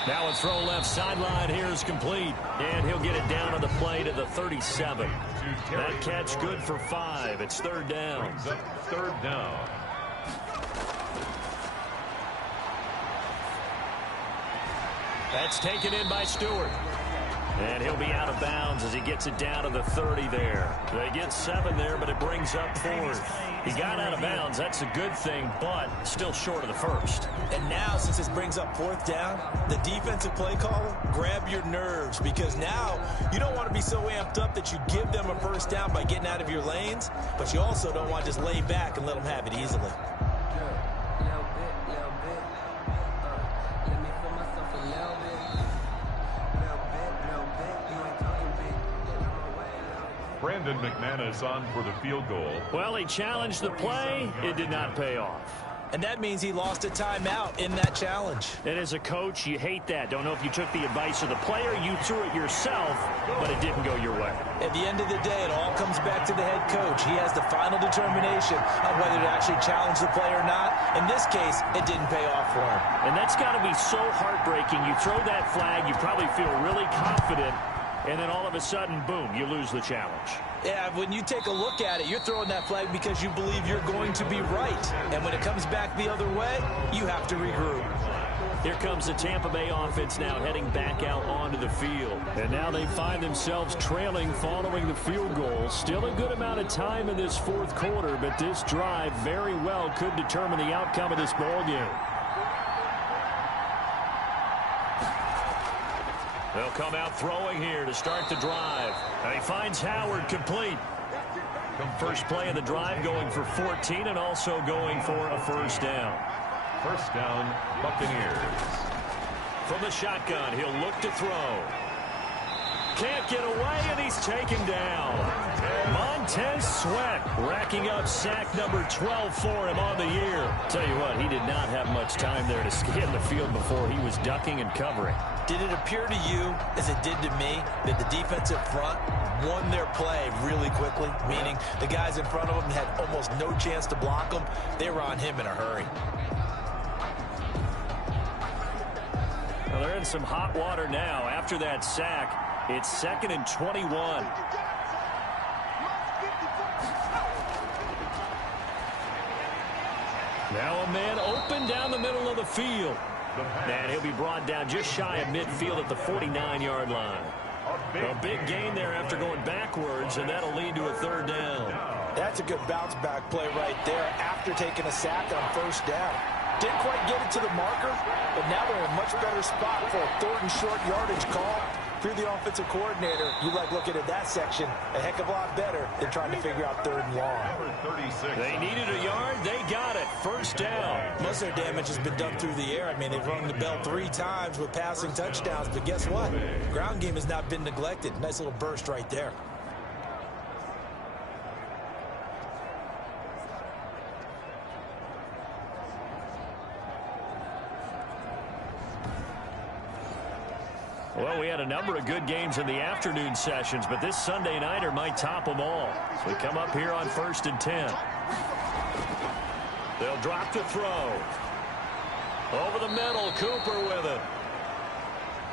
Now a throw left sideline here is complete. And he'll get it down on the play to the 37. That catch good for 5. It's 3rd down. 3rd down. That's taken in by Stewart. And he'll be out of bounds as he gets it down to the 30 there. They get 7 there, but it brings up 4th. He got out of bounds. That's a good thing, but still short of the 1st. And now, since this brings up 4th down, the defensive play caller, grab your nerves, because now you don't want to be so amped up that you give them a first down by getting out of your lanes, but you also don't want to just lay back and let them have it easily. Brandon McManus on for the field goal. Well, he challenged the play. It did not pay off. And that means he lost a timeout in that challenge. And as a coach, you hate that. Don't know if you took the advice of the player, you threw it yourself, but it didn't go your way. At the end of the day, it all comes back to the head coach. He has the final determination on whether to actually challenge the play or not. In this case, it didn't pay off for him. And that's got to be so heartbreaking. You throw that flag, you probably feel really confident, and then all of a sudden, boom, you lose the challenge. Yeah, when you take a look at it, you're throwing that flag because you believe you're going to be right. And when it comes back the other way, you have to regroup. Here comes the Tampa Bay offense now heading back out onto the field. And now they find themselves trailing following the field goal. Still a good amount of time in this 4th quarter, but this drive very well could determine the outcome of this ball game. They'll come out throwing here to start the drive. And he finds Howard complete. First play of the drive going for 14 and also going for a first down. First down, Buccaneers. From the shotgun, he'll look to throw. Can't get away, and he's taken down. Montez Sweat racking up sack number 12 for him on the year. Tell you what, he did not have much time there to scan the field before he was ducking and covering. Did it appear to you, as it did to me, that the defensive front won their play really quickly? Meaning the guys in front of them had almost no chance to block them. They were on him in a hurry. Well, they're in some hot water now. After that sack, it's 2nd and 21. Now a man open down the middle of the field. And he'll be brought down just shy of midfield at the 49-yard line. A big gain there after going backwards, and that'll lead to a 3rd down. That's a good bounce-back play right there after taking a sack on first down. Didn't quite get it to the marker, but now they're in a much better spot for a 3rd and short yardage call. Through the offensive coordinator, you like looking at that section a heck of a lot better than trying to figure out 3rd and long. They needed a yard. They got it. First down. Most of their damage has been done through the air. I mean, they've rung the bell 3 times with passing touchdowns, but guess what? Ground game has not been neglected. Nice little burst right there. Well, we had a number of good games in the afternoon sessions, but this Sunday nighter might top them all. So we come up here on 1st and 10. They'll drop the throw. Over the middle, Cooper with it.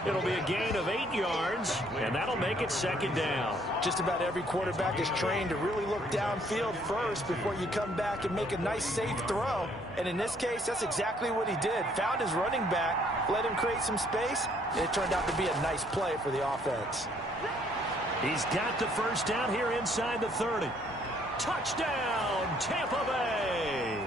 It'll be a gain of 8 yards, and that'll make it 2nd down. Just about every quarterback is trained to really look downfield first before you come back and make a nice, safe throw. And in this case, that's exactly what he did. Found his running back, let him create some space, and it turned out to be a nice play for the offense. He's got the 1st down here inside the 30. Touchdown, Tampa Bay.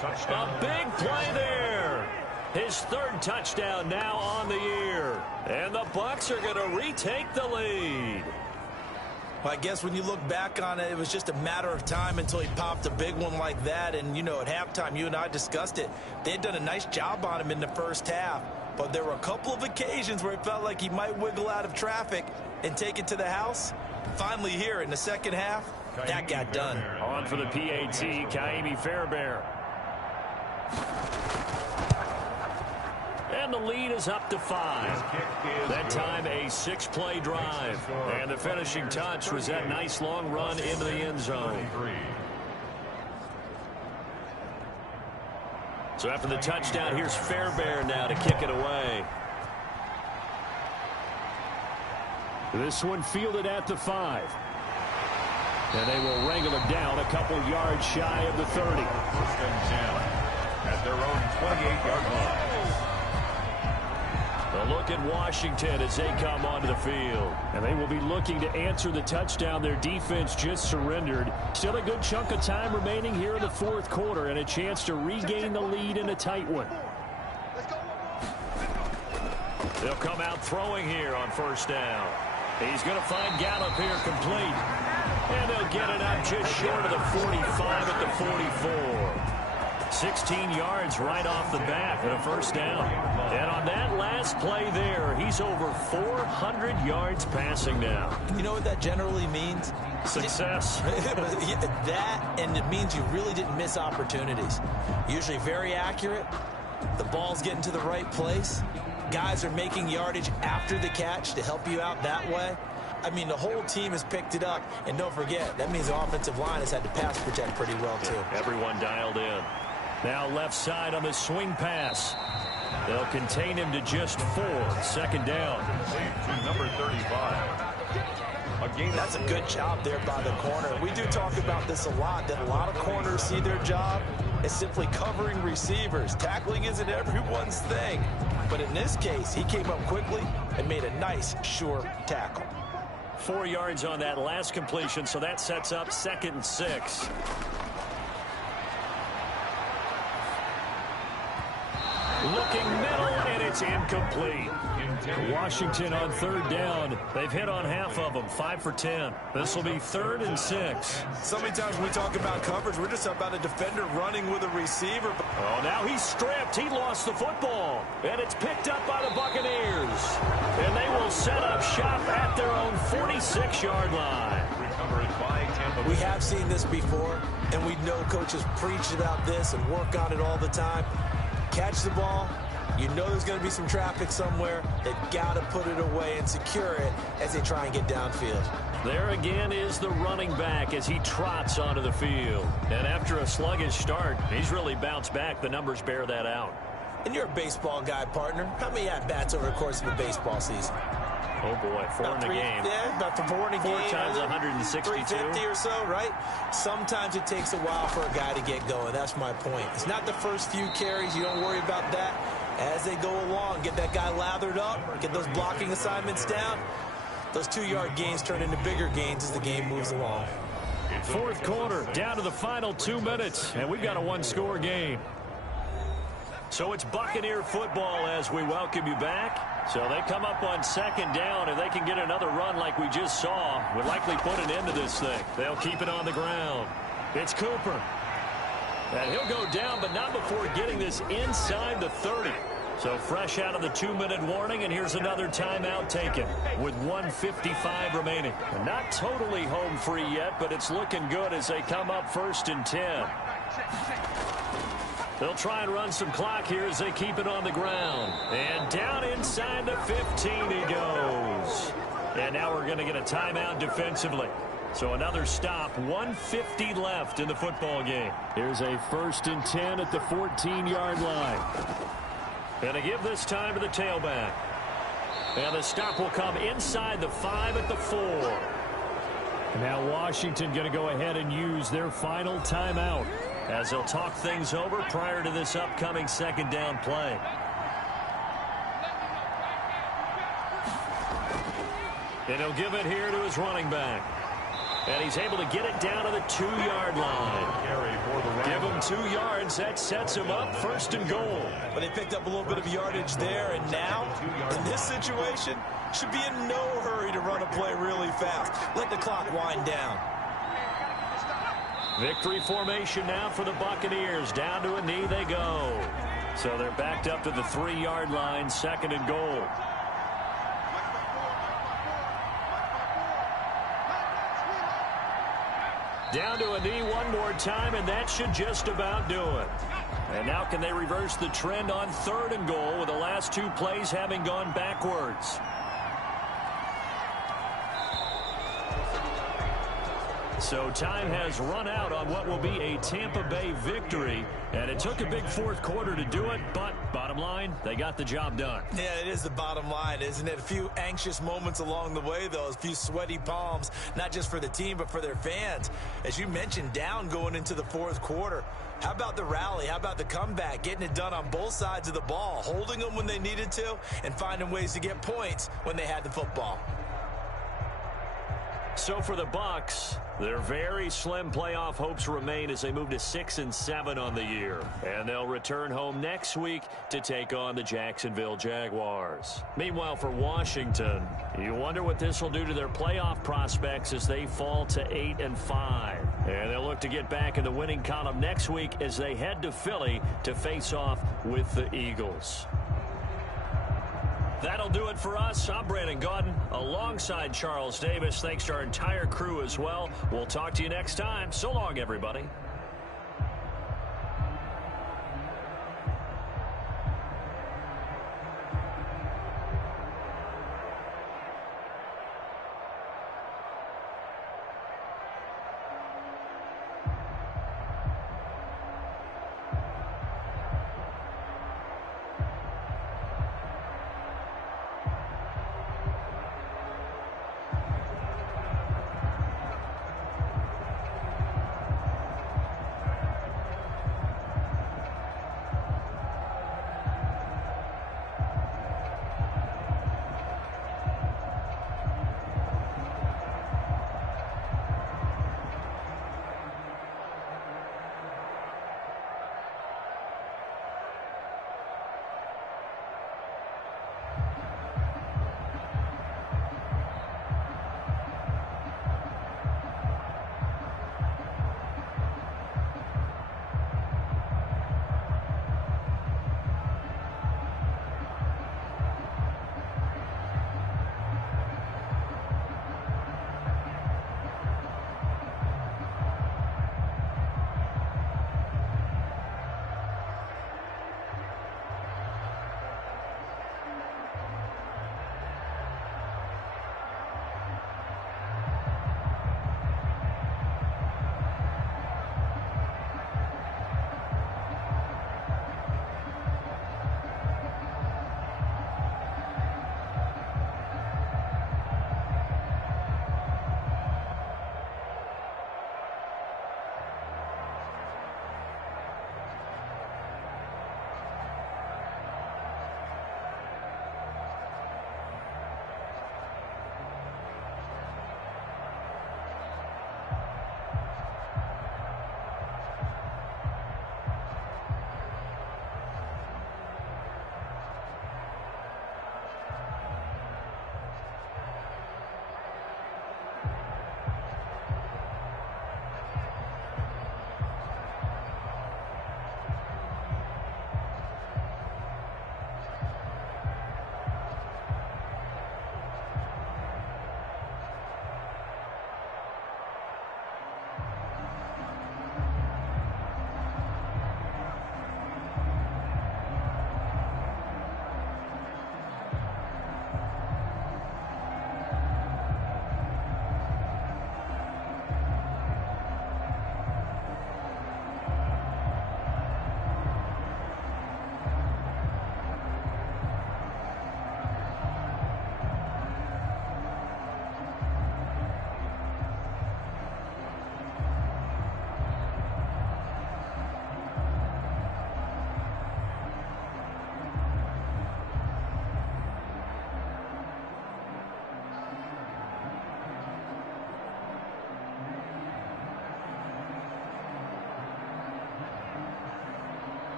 Touchdown. A big play there. His 3rd touchdown now on the year. And the Bucs are going to retake the lead. Well, I guess when you look back on it, it was just a matter of time until he popped a big one like that. And, you know, at halftime, you and I discussed it. They had done a nice job on him in the 1st half. But there were a couple of occasions where it felt like he might wiggle out of traffic and take it to the house. Finally here in the 2nd half, that got done. On for the PAT, Kaimi Fairbairn. And the lead is up to 5. That time a 6-play drive. And the finishing touch was that nice long run into the end zone. So after the touchdown, here's Fairbairn now to kick it away. This one fielded at the 5. And they will wrangle it down a couple yards shy of the 30. 1st and 10 at their own 28-yard line. A look at Washington as they come onto the field. And they will be looking to answer the touchdown their defense just surrendered. Still a good chunk of time remaining here in the 4th quarter and a chance to regain the lead in a tight one. They'll come out throwing here on 1st down. He's going to find Gallup here complete. And they'll get it up just short of the 45 at the 44. 16 yards right off the bat and a 1st down. And on that last play there, he's over 400 yards passing now. You know what that generally means? Success. That, and it means you really didn't miss opportunities. Usually very accurate. The ball's getting to the right place. Guys are making yardage after the catch to help you out that way. I mean, the whole team has picked it up. And don't forget, that means the offensive line has had to pass protect pretty well, too. Everyone dialed in. Now left side on the swing pass. They'll contain him to just 4. 2nd down. To number 35. Again, that's a good job there by the corner. We do talk about this a lot, that a lot of corners see their job as simply covering receivers. Tackling isn't everyone's thing. But in this case, he came up quickly and made a nice, sure tackle. 4 yards on that last completion, so that sets up 2nd and 6. Looking middle, and it's incomplete. Washington on 3rd down. They've hit on half of them, 5 for 10. This will be 3rd and 6. So many times when we talk about coverage, we're just about a defender running with a receiver. Oh, now he's stripped. He lost the football. And it's picked up by the Buccaneers. And they will set up shop at their own 46-yard line. We have seen this before, and we know coaches preach about this and work on it all the time. Catch the ball. You know there's going to be some traffic somewhere. They've got to put it away and secure it as they try and get downfield. There again is the running back as he trots onto the field. And after a sluggish start, he's really bounced back. The numbers bear that out. And you're a baseball guy, partner. How many at-bats over the course of a baseball season? Oh, boy, 4 in a game. Yeah, about 4 in a game. 4 times 162. 350 or so, right? Sometimes it takes a while for a guy to get going. That's my point. It's not the first few carries. You don't worry about that. As they go along, get that guy lathered up, get those blocking assignments down. Those 2-yard gains turn into bigger gains as the game moves along. 4th quarter, down to the final 2 minutes, and we've got a 1-score game. So it's Buccaneer football as we welcome you back. So they come up on 2nd down, and they can get another run like we just saw. Would likely put an end to this thing. They'll keep it on the ground. It's Cooper. And he'll go down, but not before getting this inside the 30. So fresh out of the 2-minute warning, and here's another timeout taken with 1:55 remaining. And not totally home free yet, but it's looking good as they come up 1st and 10. They'll try and run some clock here as they keep it on the ground. And down inside the 15 he goes. And now we're going to get a timeout defensively. So another stop, 1:50 left in the football game. Here's a 1st and 10 at the 14-yard line. And to give this time to the tailback. And the stop will come inside the 5 at the 4. Now Washington going to go ahead and use their final timeout as they'll talk things over prior to this upcoming 2nd down play. And he'll give it here to his running back. And he's able to get it down to the 2-yard line. Give him 2 yards. That sets him up 1st and goal. But they picked up a little bit of yardage there, and now, in this situation, should be in no hurry to run a play really fast. Let the clock wind down. Victory formation now for the Buccaneers. Down to a knee they go. So they're backed up to the 3-yard line, 2nd and goal. Down to a knee one more time, and that should just about do it. And now can they reverse the trend on 3rd and goal with the last 2 plays having gone backwards? So time has run out on what will be a Tampa Bay victory. And it took a big 4th quarter to do it, but bottom line, they got the job done. Yeah, it is the bottom line, isn't it? A few anxious moments along the way, though. A few sweaty palms, not just for the team, but for their fans. As you mentioned, down going into the 4th quarter. How about the rally? How about the comeback? Getting it done on both sides of the ball, holding them when they needed to, and finding ways to get points when they had the football. So for the Bucs, their very slim playoff hopes remain as they move to 6 and 7 on the year. And they'll return home next week to take on the Jacksonville Jaguars. Meanwhile, for Washington, you wonder what this will do to their playoff prospects as they fall to 8 and 5. And they'll look to get back in the winning column next week as they head to Philly to face off with the Eagles. That'll do it for us. I'm Brandon Gaudin alongside Charles Davis. Thanks to our entire crew as well. We'll talk to you next time. So long, everybody.